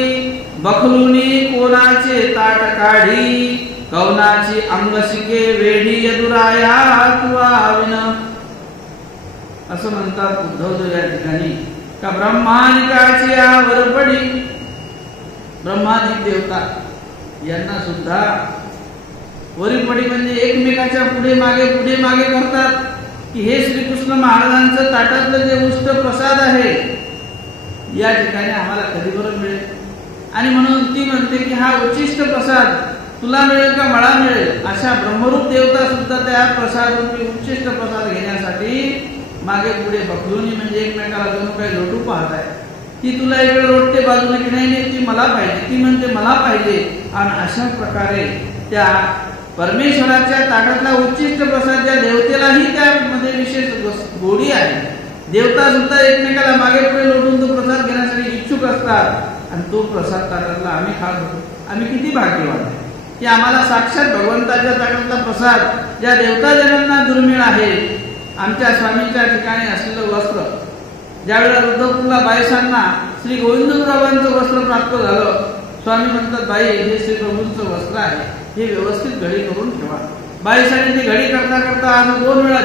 बखलुनी कोणाचे ताट काढी। कवनाची अंगशिके वेढी यदुराया तुआविन। असं म्हणतात उद्धवदेव या ठिकाणी का ब्रह्मानिकाची वर पडी, ब्रह्मादिक देवता यांना सुद्धा वरीपडी म्हणजे एकमेकाच्या पुढे मागे करतात की हे श्रीकृष्ण महाराजांचं ताटातलं जे उष्ट प्रसाद आहे या ठिकाणी आम्हाला कधी बरं मिळेल। आणि म्हणून ती म्हणते की हा उच्चिष्ट प्रसाद तुला मिळेल का मला मिळेल। अशा ब्रह्मरूप देवता सुद्धा त्या प्रसाद उच्चिष्ट प्रसाद घेण्यासाठी मागे पुढे बखलुनी म्हणजे एकमेकाला जणू काही लोटू पाहत आहे। ती तुला इकडे लोटते बाजूने की नाही ती मला पाहिजे, ती म्हणते मला पाहिजे। आणि अशा प्रकारे त्या परमेश्वराच्या ताटातला उच्चिष्ट प्रसाद ज्या देवतेलाही त्यामध्ये विशेष गोडी आहे, देवता सुद्धा एकमेकाला मागे पुढे लोटून तो प्रसाद घेण्यासाठी इच्छुक असतात आणि तो प्रसाद ताटातला आम्ही खात होतो। आम्ही किती भाग्यवान आहे की आम्हाला साक्षात भगवंताच्या ताटातला प्रसाद ज्या देवताजनांना दुर्मिळ आहे। आमच्या स्वामींच्या ठिकाणी असलेलं वस्त्र ज्यावेळेला रुद्रपूरला बायसांना श्री गोविंदरावांचं वस्त्र प्राप्त झालं, स्वामी म्हणतात, बाई हे श्री प्रभूंचं वस्त्र आहे, हे व्यवस्थित घडी करून ठेवा. बाईसाठी ती घडी करता करता आज 2 वेळा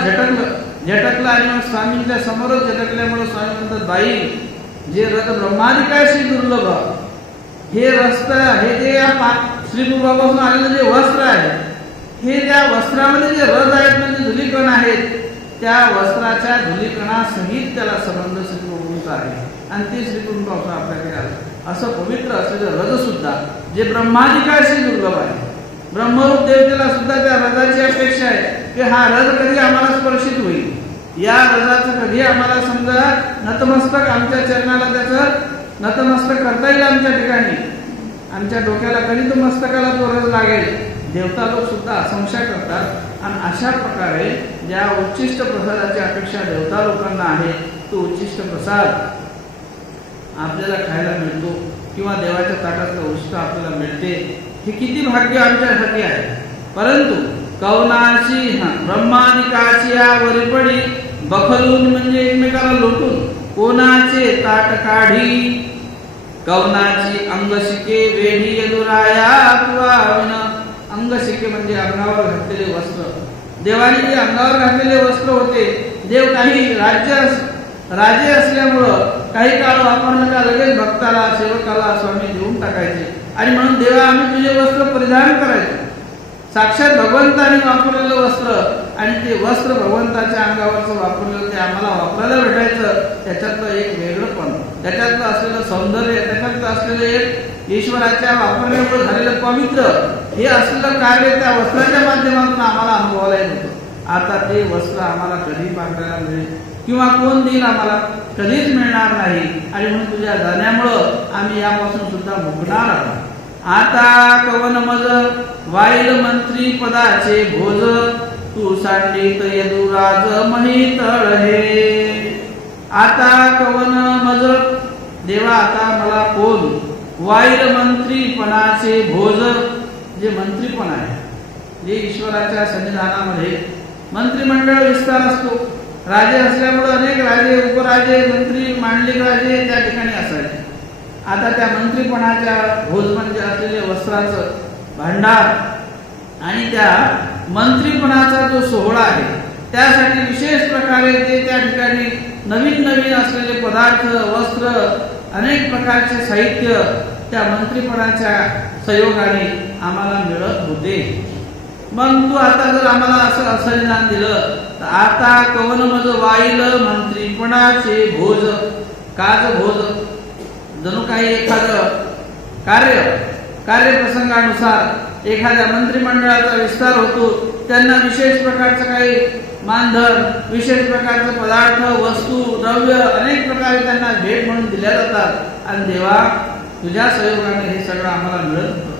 झटकलं आणि मग स्वामींच्या समोरच झटकल्यामुळे स्वामी म्हणतात, बाई जे रथ ब्रह्मादिकाशी दुर्लभ, हे रस्ता हे जे श्री प्रभूपासून आलेलं जे वस्त्र आहे, हे त्या वस्त्रामध्ये जे रथ आहेत म्हणजे धुलीकण आहेत, त्या वस्त्राच्या धुलीकणासहित त्याला संबंध श्री प्रभूंचा आहे आणि ते श्री प्रभूंपासून आपल्याकडे आलं. असं पवित्र असलेलं रथ सुद्धा जे ब्रह्मादिकाशी दुर्लभ आहे, ब्रह्मरूप देवतेला सुद्धा त्या रथाची अपेक्षा आहे की हा रथ कधी आम्हाला स्पर्शित होईल, या रथाचं कधी आम्हाला समजा नतमस्तक आमच्या चरणाला त्याचं नतमस्तक करता येईल, आमच्या ठिकाणी आमच्या डोक्याला कधी तो मस्तकाला तो रथ लागेल. देवता लोक सुद्धा असंशय करतात आणि अशा प्रकारे ज्या उच्चिष्ट प्रसादाची अपेक्षा देवता लोकांना आहे, तो उच्चिष्ट प्रसाद आपल्याला खायला मिळतो किंवा देवाच्या ताटातलं उष्ट आपल्याला मिळते, हे किती भाग्य आमच्यासाठी आहे. परंतु कवनाची ब्रह्मादिकाची यावरी पडी बखलून म्हणजे एकमेकाला लोटून कोणाचे ताट काढी, कवनाची अंगशिके वेढी यदुराया तुवा विन. अंगशिके म्हणजे अंगावर घातलेले वस्त्र. देवाने जे अंगावर घातलेले वस्त्र होते, देव काही राजे असल्यामुळं काही काळ वापरलं का लगेच भक्ताला सेवकाला स्वामी देऊन टाकायचे आणि म्हणून देवा आम्ही तुझे वस्त्र परिधान करायचे. साक्षात भगवंताने वापरलेलं वस्त्र आणि ते वस्त्र भगवंताच्या अंगावरचं वापरलेलं ते आम्हाला वापरायला भेटायचं. त्याच्यातलं एक वेगळंपण, त्याच्यातलं असलेलं सौंदर्य, त्याच्यातलं असलेलं एक ईश्वराच्या वापरण्यामुळे झालेलं पवित्र हे असलेलं कार्य त्या वस्त्राच्या माध्यमातून आम्हाला अनुभवायला येत होतं. आता ते वस्त्र आम्हाला कधी पाहायला मिळेल किंवा कोण देईल आम्हाला, कधीच मिळणार नाही. आणि म्हणून तुझ्या जाण्यामुळं आम्ही यापासून सुद्धा मुकणार आहोत. आता कवन मज वाईल मंत्री पदाचे भोज, तू सांडित यदुराज महितळ हे. आता कवन मज देवा, आता मला कोण वाईल मंत्रीपणाचे भोज, जे मंत्रीपण आहे, जे ईश्वराच्या सन्निधानामध्ये मंत्रिमंडळ विस्तार असतो. राजे असल्यामुळे अनेक राजे, उपराजे, मंत्री, मांडलिक राजे त्या ठिकाणी असायचे. आता त्या मंत्रीपणाच्या भोज म्हणजे असलेले वस्त्राचं भांडार आणि त्या मंत्रीपणाचा जो सोहळा आहे, त्यासाठी विशेष प्रकारे ते त्या ठिकाणी नवीन नवीन असलेले पदार्थ, वस्त्र, अनेक प्रकारचे साहित्य त्या मंत्रीपणाच्या संयोगाने आम्हाला मिळत होते. मग तू आता जर आम्हाला असं संविधान दिलं तर आता कवन मज वाईल मंत्रीपणाचे भोज. काच भोज जणू काही एखादं कार्यप्रसंगानुसार एखाद्या मंत्रिमंडळाचा विस्तार होतो, त्यांना विशेष प्रकारचं काही मानधन, विशेष प्रकारचे पदार्थ, वस्तू, द्रव्य अनेक प्रकारे त्यांना भेट म्हणून दिल्या जातात. आणि देवा तुझ्या सहयोगाने हे सगळं आम्हाला मिळत होतं.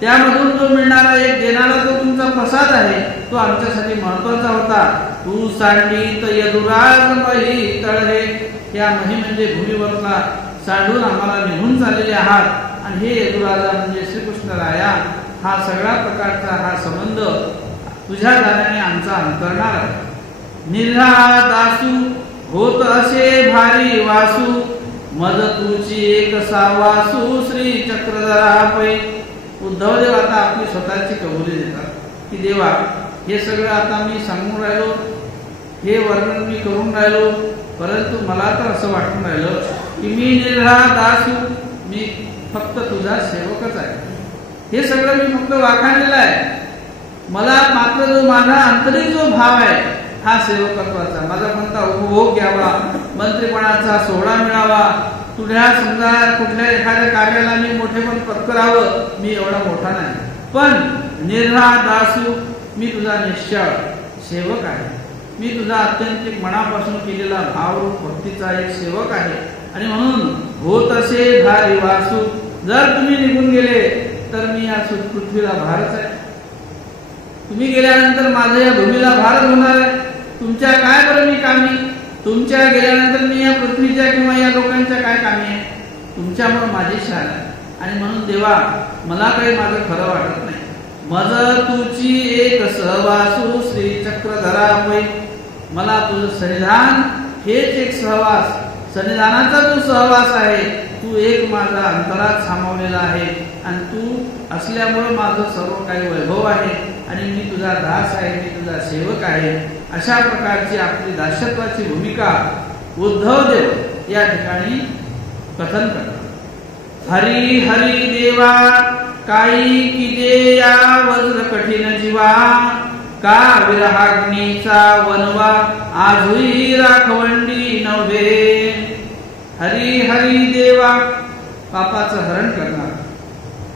त्यामधून जो मिळणारा एक देणारा जो तुमचा प्रसाद आहे, तो आमच्यासाठी महत्वाचा होता. तू सांडित यदुराज मही तळहे. या मही म्हणजे भूमीवरला सांडून आम्हाला निघून चाललेले आहात आणि हे यदुराजा म्हणजे श्रीकृष्णराया, हा सगळा प्रकारचा हा संबंध तुझ्या जाण्याने आमचा अंतरणार आहे. निरा दासू होत असे भारी वासू, मद तुची एक सावासू श्री चक्रधरा पै. उद्धवदेव आता आपली स्वतःची कबुली देतात की देवा हे सगळं आता मी सांगून राहिलो, हे वर्णन मी करून राहिलो, परंतु मला तर असं वाटून राहिलं की मी निर्हा दासू, मी फक्त तुझा सेवकच आहे. हे सगळं मी फक्त वाखाणलेलं आहे. मला मात्र जो माझा आंतरिक जो भाव आहे हा सेवकत्वाचा, माझा कोणता उपभोग घ्यावा, मंत्रिपणाचा सोहळा मिळावा, तुझ्या समजा कुठल्या एखाद्या कार्याला मी मोठेपण पत्करावं, मी एवढा मोठा नाही, पण निर्हा दासू, मी तुझा निश्चळ सेवक आहे. मी तुझा अत्यंतिक मनापासून केलेला भावरूप भक्तीचा एक सेवक आहे. आणि म्हणून होत असे भारी वासू, जर तुम्ही निघून गेले तर मी या पृथ्वीला भारच आहे. तुम्ही गेल्यानंतर माझं या भूमीला भारच होणार आहे. तुमच्या काय बरं मी कामी, तुमच्या गेल्यानंतर मी या पृथ्वीच्या किंवा या लोकांच्या काय कामी आहे. तुमच्यामुळे माझी शान आहे. आणि म्हणून देवा मला काही माझं खरं वाटत नाही. मज तुची एक सहवासू श्री चक्रधरा पै. मला तुझं संविधान हेच एक सहवास, सन्निधानाचा जो सहवास आहे, तू एक माझा अंतरात सामावलेला आहे आणि तू असल्यामुळे माझं सर्व काही वैभव आहे आणि मी तुझा दास आहे, मी तुझा सेवक आहे. अशा प्रकारची आपली दासत्वाची भूमिका उद्धवदेव या ठिकाणी कथन करतात. हरी हरी देवा काही किदे या वज्र कठीण जीवा, का विरहाग्नीचा वनवा आजही राखवंडी नव्हे. हरी हरी देवा, पापाचं हरण करणार.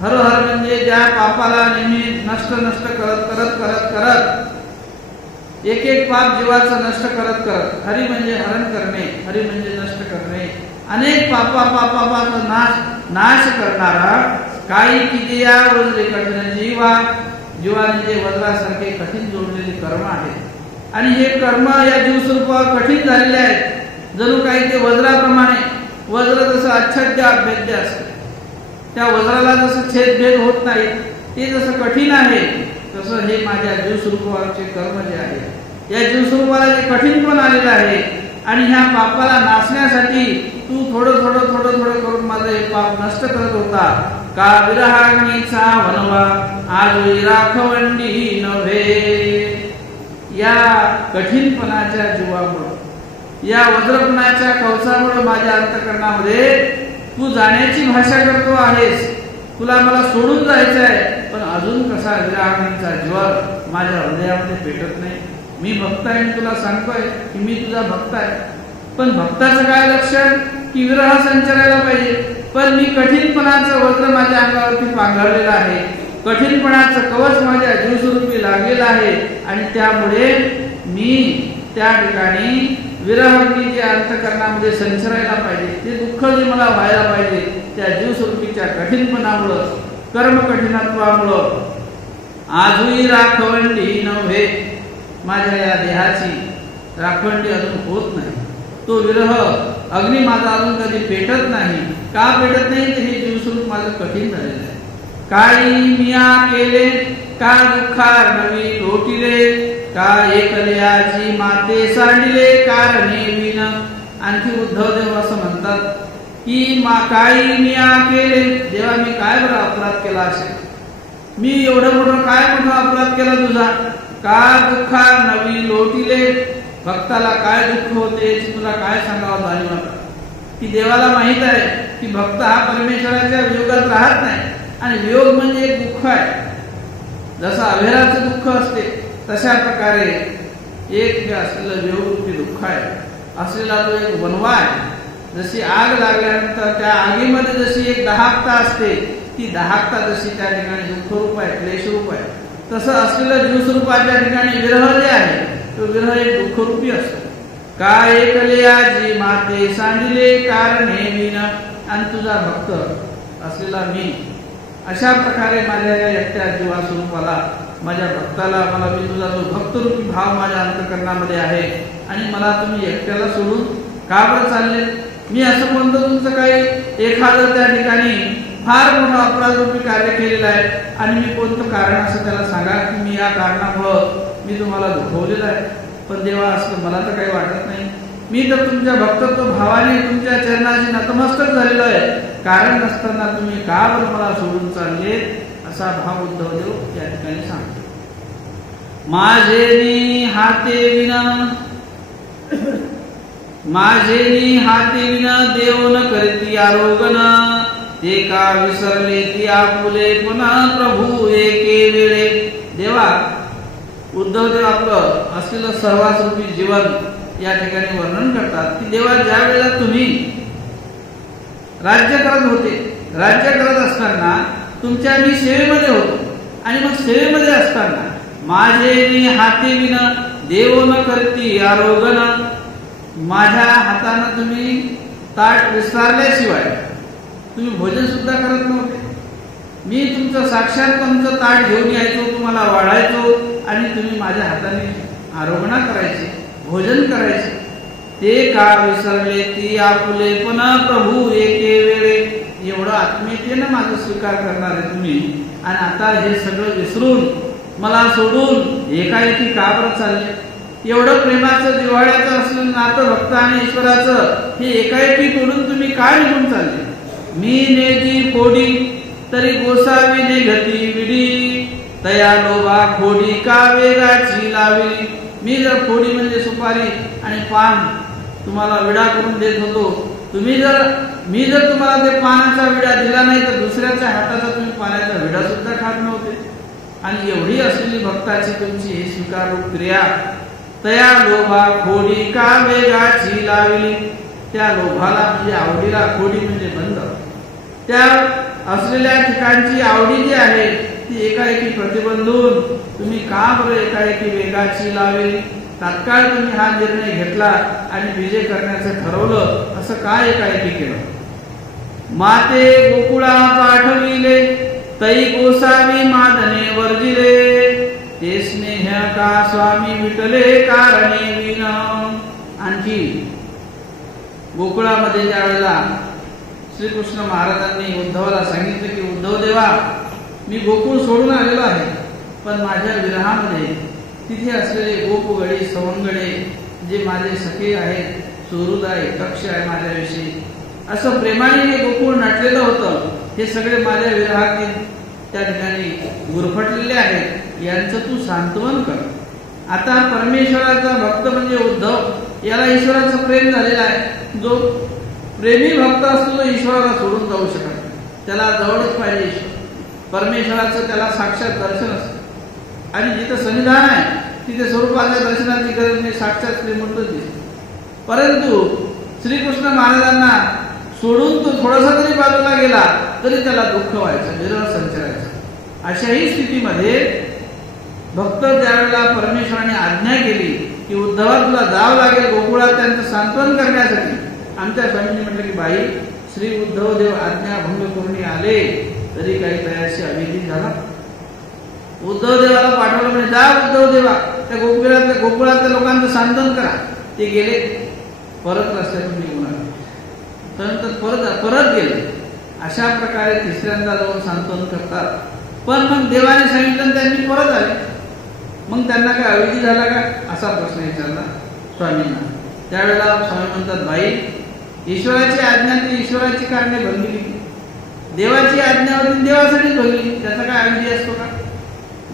हर हर म्हणजे ज्या पापाला नेहमी नष्ट नष्ट करत करत करत करत एक एक पाप जीवाचं नष्ट करत करत, हरी म्हणजे हरण करणे, हरी म्हणजे नष्ट करणे, अनेक पापाचा नाश करणारा. काही किती या वज्र कठीण जीवा, जीवाने जे वज्रासारखे कठीण जोडलेले कर्म आहेत आणि हे कर्म या जीवस्वरूपावर कठीण झालेले आहेत. जणू काही ते वज्राप्रमाणे, वज्र जसं आच्छाद्य अभेद्य असते, त्या वज्राला जसं छेदभेद होत नाही, ते जसं कठीण आहे तसं हे माझ्या जीवस्वरूपावरचे कर्म जे आहे, या जीवस्वरूपाला जे कठीण पण आलेलं आहे आणि ह्या पापाला नाशण्यासाठी तू थोडं थोडं थोडं थोडं करून माझं हे पाप नष्ट करत होता. का विरहाग्नीचा वनवा आज राखवंडी नव्हे. या कठीणपणाच्या जीवामुळे, या वज्रपणाच्या कवचामुळे माझ्या अंतःकरणामध्ये तू जाण्याची भाषा करतो आहेस. तुला मला सोडून जायचं आहे, पण अजून कसा विरहाग्नीचा ज्वर माझ्या हृदयामध्ये पेटत नाही. मी भक्त आहे, तुला सांगतोय की मी तुझा भक्त आहे, पण भक्ताचं काय लक्षण की विरह संचारायला पाहिजे, पण मी कठीणपणाचं वज्र माझ्या अंगावरती पांघरलेलं आहे, कठीणपणाचं कवच माझ्या जीवस्वरूपी लागलेलं आहे आणि त्यामुळे मी त्या ठिकाणी विरहाग्नी जे अंतःकरणामध्ये संचरायला पाहिजे, ते दुःख जे मला व्हायला पाहिजे, त्या जीवस्वरूपीच्या कठीणपणामुळं, कर्म कठीणत्वामुळं आजही राखवंडी नव्हे. माझ्या या देहाची राखवंडी अजून होत नाही. तो विरह अग्नी माझा अजून कधी पेटत नाही. का पेटत नाही, तर हे जीवस्वरूप माझं कठीण झालेलं आहे. काही मिया केले का दुःखार नवी लोटिले, का एकल्याची माते सांडिले कारणे विन. आणखी उद्धवदेव असं म्हणतात की काही मिया केले, देवा मी काय बरं अपराध केला असेल, मी एवढं मोठं काय मोठा अपराध केला तुझा. का दुःखार नवी लोटिले, भक्ताला काय दुःख होते तुला काय सांगावं जाणीव की देवाला माहित आहे की भक्त हा परमेश्वराच्या वियोगात राहत नाही आणि वियोग म्हणजे एक दुःख आहे. जसं अभेराचं दुःख असते तशा प्रकारे एक असलेलं वियोगरूपी दुःख आहे, असलेला तो एक वनवा आहे. जशी आग लागल्यानंतर त्या आगीमध्ये जशी एक दहाकता असते, ती दहाकता जशी त्या ठिकाणी दुःखरूप आहे, क्लेशरूप आहे, तसं असलेलं जीवस्वरूपाच्या ठिकाणी विरह जे आहे तो विरह एक दुःखरूपी असतो. काय एकल्याची माते सांडिले कारणे विन. आणि तुझा भक्त असलेला मी अशा प्रकारे माझ्या या एकट्या जीवा स्वरूपाला, माझ्या भक्ताला, मला मी तुझा जो भक्तरूपी भाव माझ्या अंतःकरणामध्ये आहे आणि मला तुम्ही एकट्याला सोडून का बरं चालले. मी असं म्हणतो तुमचं काही एखादं त्या ठिकाणी फार मोठं अपराधरूपी कार्य केलेलं आहे आणि मी कोणतं कारण असं त्याला सांगा की मी या कारणामुळं मी तुम्हाला दुखवलेलं आहे. पण देवा असं मला तर काही वाटत नाही. मी तर तुमच्या भक्तत्व भावाने तुमच्या चरणाशी नतमस्तक झालेलो आहे. कारण नसताना तुम्ही का बरं मला सोडून चालले, असा भाव उद्धवदेव या ठिकाणी सांगतो. माझे हाते विना, माझे हाते विना देव न करती आरोगण, ते का विसरले ती आपुले पुन्हा प्रभू एके वेळे. देवा, उद्धवदेव आपलं असलेलं सर्वास्वरूपी जीवन या ठिकाणी वर्णन करतात की देवा, ज्या वेळेला तुम्ही राज्य करत होते, राज्य करत असताना तुमच्या मी सेवेमध्ये होतो आणि मग सेवेमध्ये असताना माझे हाते विना देव न करती आरोगण, माझ्या हातानं तुम्ही ताट विस्तारल्याशिवाय तुम्ही भोजन सुद्धा करत नव्हते. मी तुमचं साक्षात तुमचं ताट घेऊन यायचो, तुम्हाला वाढायचो आणि तुम्ही माझ्या हाताने आरोगणा करायचे, भोजन करायचे. ते का विसरले ती आपुले पुन्हा प्रभू एके वेळे. एवढं आत्मीयतेनं माझा स्वीकार करणारे तुम्ही आणि आता हे सगळं विसरून मला सोडून एकाएकी का बरं चालले. एवढं प्रेमाचं जिव्हाळ्याचं असलेलं नातं भक्त आणि ईश्वराचं हे एकाएकी तोडून तुम्ही काय निघून चालले? मी नेती फोडी तरी गोसावी ने गती विडी, तया लोभा खोडी का वेगाची लावी. मी जर फोडी म्हणजे सुपारी आणि पान तुम्हाला विडा करून देत होतो, मी जर तुम्हाला ते पानाचा विडा दिला नाही तर दुसऱ्याच्या हाताचा तुम्ही पाण्याचा विडा सुद्धा खात नव्हते. आणि एवढी असलेली भक्ताची तुमची ही स्वीकारू क्रिया, तया लोभा खोडी का वेगाची लावी. त्या लोभाला म्हणजे आवडीला, खोडी म्हणजे बंद, त्या असलेल्या ठिकाणची आवडी जी आहे ती एकाएकी प्रतिबंधून तुम्ही का बरं एकाएकी वेगाची लावली? तात्काळ तुम्ही हा निर्णय घेतला आणि विजय करण्याचं ठरवलं, असं काय एकाएकी केलं? माते गोकुळा पाठविले तई गोसावी मादने वर्जिले, ते स्नेह का स्वामी विटले कारणे विन. आणखी गोकुळामध्ये ज्या वेळेला श्रीकृष्ण महाराजांनी उद्धवाला सांगितलं की उद्धव देवा, मी गोकुळ सोडून आलेलो आहे, पण माझ्या विरहामध्ये तिथे असलेले गोपगडे सवंगडे जे माझे सखे आहेत, सुहृदाय कक्ष आहे माझ्याविषयी, असं प्रेमाने हे गोकुळ नटलेलं होतं, हे सगळे माझ्या विरहातील त्या ठिकाणी गुरफटलेले आहेत, यांचं तू सांत्वन कर. आता परमेश्वराचा भक्त म्हणजे उद्धव, याला ईश्वराचं प्रेम झालेलं आहे. जो प्रेमी भक्त असतो तो ईश्वराला सोडून जाऊ शकत नाही, त्याला जवळच पाहिजे ईश्वर. परमेश्वराचं त्याला साक्षात दर्शन असतं आणि जिथं सन्निधान आहे तिथे स्वरूपाच्या दर्शनाची गरज नाही, साक्षात श्रीमंत दिसते. परंतु श्रीकृष्ण महाराजांना सोडून तो थोडासा तरी बाजूला गेला तरी त्याला दुःख व्हायचं, विरह संचरायचं. अशाही स्थितीमध्ये भक्त त्यावेळेला परमेश्वराने आज्ञा केली की उद्धवा तुला जावं लागेल गोकुळात त्यांचं सांत्वन करण्यासाठी. आमच्या स्वामींनी म्हटलं की बाई, श्री उद्धवदेव आज्ञा भंग करून आले तरी काही तयारशी अविधी झाला. उद्धवदेवाला पाठवलं म्हणजे जा उद्धवदेवा त्या गोकुळातल्या लोकांचं सांत्वन करा. ते गेले, परत रस्त्यातून निघून आले, त्यानंतर परत गेले. अशा प्रकारे तिसऱ्यांदा जाऊन सांत्वन करतात. पण मग देवाने सांगितलं त्यांनी परत आले, मग त्यांना काय अविधी झाला का असा प्रश्न विचारला स्वामींना. त्यावेळेला स्वामी म्हणतात बाई, ईश्वराची आज्ञा ती ईश्वराची कारणे भंगली, देवाची आज्ञा होती देवासाठीच भंगली, त्याचा काय अविधी असतो का?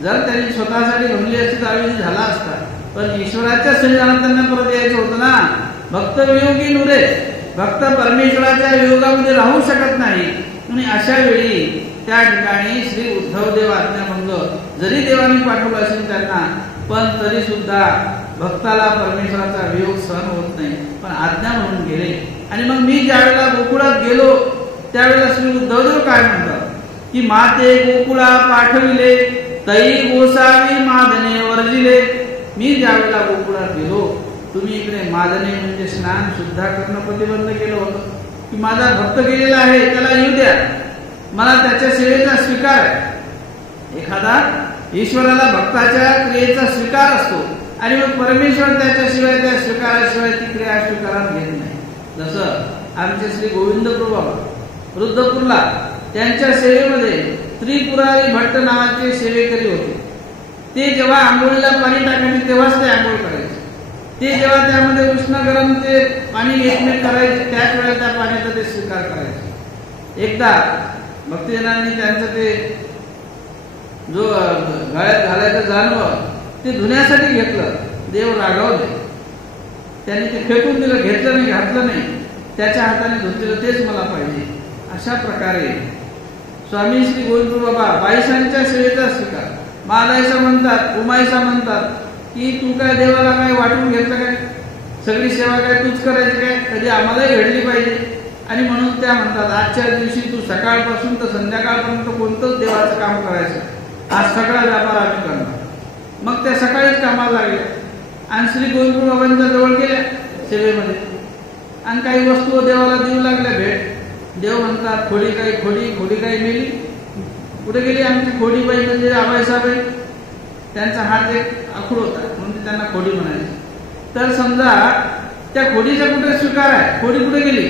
जर त्यांनी स्वतःसाठी भंगली असती तर अविधी झाला असता, पण ईश्वराच्या सन्निधानात त्यांना परत यायचं होतं ना. भक्त वियोगी नुरे, भक्त परमेश्वराच्या वियोगामध्ये राहू शकत नाही. आणि अशा वेळी त्या ठिकाणी श्री उद्धवदेव आज्ञाभंग जरी देवाने पाठवलं असेल त्यांना, पण तरी सुद्धा भक्ताला परमेश्वराचा वियोग सहन होत नाही, पण आज्ञा म्हणून गेले. आणि मग मी ज्या वेळेला गोकुळात गेलो त्यावेळेला श्री उद्धवदेव काय म्हणतात की माते गोकुळा पाठविले तई गोसावी मादने वर्जिले. मी ज्या वेळेला गोकुळात गेलो तुम्ही इकडे मादने म्हणजे स्नान शुद्धा करणं प्रतिबंध केलं होतं की माझा भक्त गेलेला आहे त्याला येऊ द्या, मला त्याच्या सेवेचा स्वीकार आहे. एखादा ईश्वराला भक्ताच्या क्रियेचा स्वीकार असतो आणि मग परमेश्वर त्याच्याशिवाय त्या स्वीकाराशिवाय ती क्रिया स्वीकारात घेत नाही. जसं आमचे श्री गोविंदप्रभू बाबा रुद्रपूरला त्यांच्या सेवेमध्ये त्रिपुरारी भट्ट नावाचे सेवेकरी होते. ते जेव्हा आंघोळीला पाणी टाकायचे तेव्हाच ते आंघोळ करायचे. ते जेव्हा त्यामध्ये उष्ण गरम ते पाणी एकमेक करायचे त्याच वेळेला त्या पाण्याचा ते स्वीकार करायचे. एकदा भक्तजनांनी त्यांचं ते जो गळ्यात घालायचं जानवं ते धुण्यासाठी घेतलं. देव रागवले, त्यांनी ते फेकून दिलं, घेतलं नाही, घातलं नाही, त्याच्या हाताने धुतलेलं तेच मला पाहिजे. अशा प्रकारे स्वामी श्री गोविंद बाबा बाईसांच्या सेवेचा स्वीकार मालायसा म्हणतात, उमायसा म्हणतात की तू काय देवाला काय वाटून घेतलं काय, सगळी सेवा काय तूच करायची काय, कधी आम्हालाही घडली पाहिजे. आणि म्हणून त्या म्हणतात आजच्या दिवशी तू सकाळपासून तर संध्याकाळपर्यंत कोणतंच देवाचं काम करायचं, आज सगळा व्यापार आम्ही करणार. मग त्या सकाळीच कामाला लागल्या आणि श्री गोविंद बाबांच्या जवळ गेल्या सेवेमध्ये आणि काही वस्तू देवाला देऊ लागल्या भेट. देव म्हणतात खोडी काही मेली, कुठे गेली आमची खोडीबाई म्हणजे आबाईसाबाई. त्यांचा हात एक आखूड होता म्हणून त्यांना खोडी म्हणायची. तर समजा त्या खोडीचा कुठे स्वीकार आहे, खोडी कुठे गेली,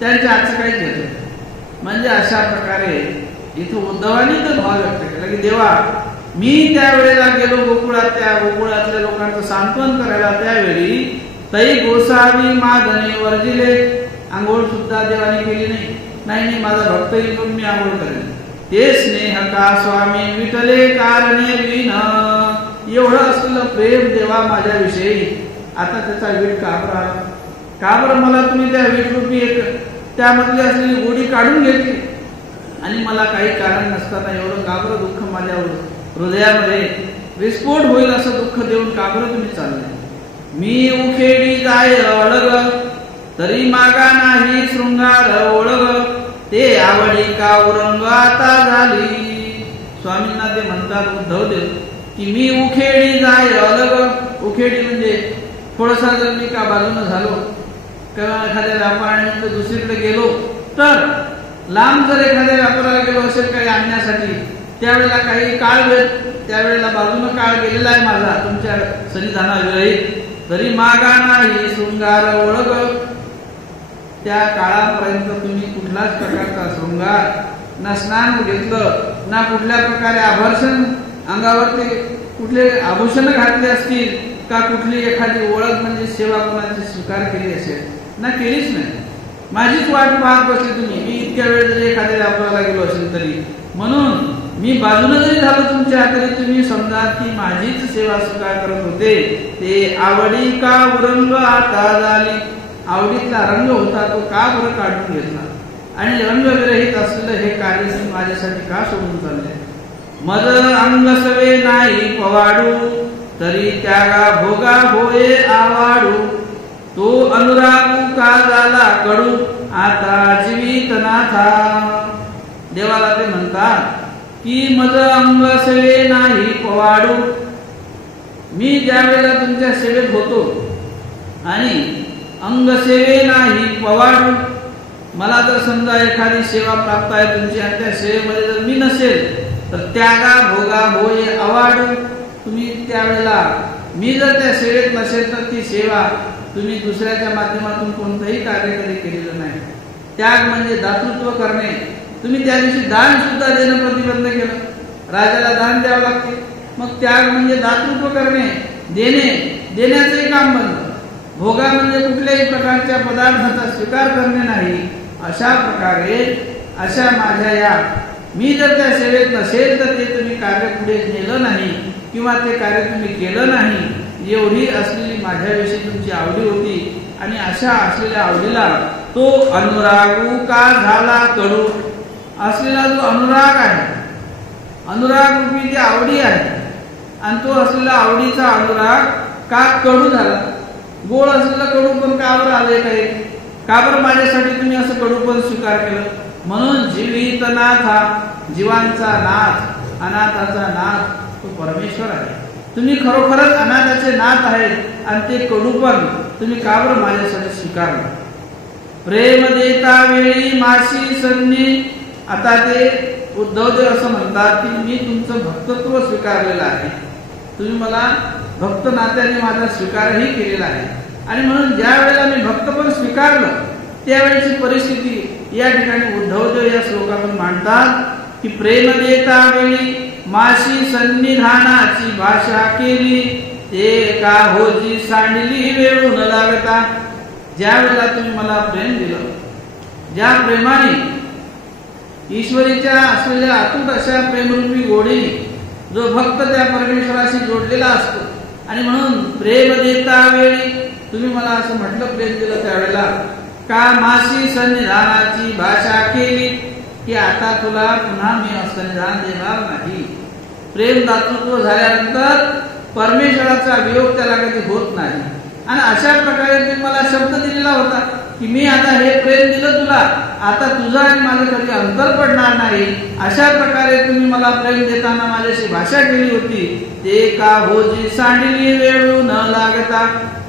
त्यांच्या हातचं काहीच घेतलं. म्हणजे अशा प्रकारे इथं उद्धवानी तो भाव व्यक्त केला की देवा मी त्यावेळेला गेलो गोकुळात, त्या गोकुळातल्या लोकांचं सांत्वन करायला. त्यावेळी तै गोसावी माधने वर्जिले, आंघोळ सुद्धा देवाने केली नाही. नाही माझा भक्त येईल म्हणून मी आंघोळ करेन. ते स्नेह का स्वामी विठले कारणे विन, एवढं असलेलं प्रेम देवा माझ्याविषयी, आता त्याचा वीट का बरं, का बरं मला तुम्ही त्या वीटरूपी एक त्यामधली असलेली गोडी काढून घेतली आणि मला काही कारण नसताना एवढं का बरं दुःख माझ्या हृदयामध्ये विस्फोट होईल असं दुःख देऊन का बरं तुम्ही चालले. मी उखेडी जाय अळग, तरी मागा नाही शृंगार ओळग, ते आवडी का उरंग आता झाली. स्वामींना ते म्हणतात उद्धव देव की मी उखेडी जाय अलग. उखेडी म्हणजे थोडासा जर मी का बाजूने झालो किंवा एखाद्या व्यापाराने दुसरीकडे गेलो, तर लांब जर एखाद्या व्यापाराला गेलो असेल काही आणण्यासाठी, त्यावेळेला काही काळ वेळ त्यावेळेला बाजूने काळ गेलेला आहे माझा तुमच्या सन्निधानावेळी, तरी मागा नाही शृंगार ओळख. त्या काळापर्यंत तुम्ही कुठलाच प्रकारचा शृंगार ना स्नान घेतलं, ना कुठल्या प्रकारे आभूषण अंगावरती कुठले आभूषण घातले असतील, का कुठली एखादी ओळख म्हणजे सेवा कोणाची स्वीकार केली असेल ना, केलीच नाही. माझीच वाट पाहत बसली तुम्ही. मी इतक्या वेळ जरी एखाद्या व्यापाराला गेलो असेल तरी, म्हणून मी बाजूने जरी झालो तुमच्या तरी तुम्ही समजा की माझीच सेवा स्वीकार करत होते. ते आवडी का उरंग आता झाली, आवडीतला रंग होता तो का बरं काढून घेतला आणि रंगविरहित असलेलं हे कार्य तुम्ही माझ्यासाठी का सोडून चालले. मद अंग सवे नाही पवाडू, तरी त्यागा भोगा होये आवाडू, तो अनुरागू का झाला कडू आता जीवित नाथा. देवाला ते म्हणतात की मद अंग सवे नाही पवाडू, मी ज्या वेळेला तुमच्या सेवेत होतो आणि अंग सेवे नाही पवाडू, मला जर समजा एखादी सेवा प्राप्त आहे तुमची आणि त्या सेवेमध्ये जर मी नसेल तर त्यागा भोगा होय आवाडू. तुम्ही त्यावेळेला मी जर त्या सेवेत नसेल तर ती सेवा तुम्ही दुसऱ्याच्या माध्यमातून कोणतंही कार्य कधी केलेलं नाही. त्याग म्हणजे दातृत्व करणे. तुम्ही त्या दिवशी दान सुद्धा देणं प्रतिबंध केलं. राजाला दान द्यावं लागते, मग त्याग म्हणजे दातृत्व करणे, देण्याचंही काम बंद. भोगा म्हणजे कुठल्याही प्रकारच्या पदार्थाचा स्वीकार करणे नाही. अशा प्रकारे अशा माझ्या या मी जर त्या सेवेत नसेल तर ते तुम्ही कार्य पुढे नेलं नाही किंवा ते कार्य तुम्ही केलं नाही. एवढी असलेली माझ्याविषयी तुमची आवडी होती आणि अशा असलेल्या आवडीला तो अनुरागू का झाला कडू. असलेला जो अनुराग आहे, अनुराग रूपी जी आवडी आहे आणि तो असलेला आवडीचा अनुराग का कडू झाला. गोड असलेला कडू पण का बरं आले काही, का बरं माझ्यासाठी तुम्ही असं कडू पण स्वीकार केलं. म्हणून जीवित नाथा, जीवांचा नाथ, अनाथाचा नाथ तो परमेश्वर आहे. तुम्ही खरोखरच अनाथाचे नाथ आहेत आणि ते कडू पण तुम्ही का बरं माझ्यासाठी स्वीकारलं. प्रेम देता वेळी माशी सन्नी. आता ते उद्धवदेव असं म्हणतात की मी तुमचं भक्तत्व स्वीकारलेलं आहे, तुम्ही मला भक्त नात्याने माझा स्वीकारही केलेला आहे आणि म्हणून ज्या वेळेला मी भक्त पण स्वीकारलं त्यावेळेची परिस्थिती या ठिकाणी उद्धवदेव या श्लोकातून मांडतात की प्रेम देता वेळी माशी सन्निधानाची भाषा केली, ते का होजी सांडली वेळून लागता. ज्या वेळेला तुम्ही मला प्रेम दिलं, ज्या प्रेमाने ईश्वरीच्या असलेल्या अतूट अशा प्रेमरूपी गोडी जो भक्त त्या परमेश्वराशी जोडलेला असतो आणि म्हणून प्रेम देता वेळी तुम्ही मला असं म्हटलं प्रेम दिलं त्यावेळेला का माशी सन्निधानाची भाषा केली की आता तुला पुन्हा मी सन्निधान देणार नाही. प्रेम दातृत्व झाल्यानंतर परमेश्वराचा वियोग त्याला कधी होत नाही आणि अशा प्रकारे तुम्ही मला शब्द दिलेला होता की मी आता हे प्रेम दिलं तुला, आता तुझं आणि माझं कधी अंतर पडणार नाही. अशा प्रकारे तुम्ही मला प्रेम देताना माझ्याशी भाषा केली होती. ते का होजी सांडली वेळू न लागता.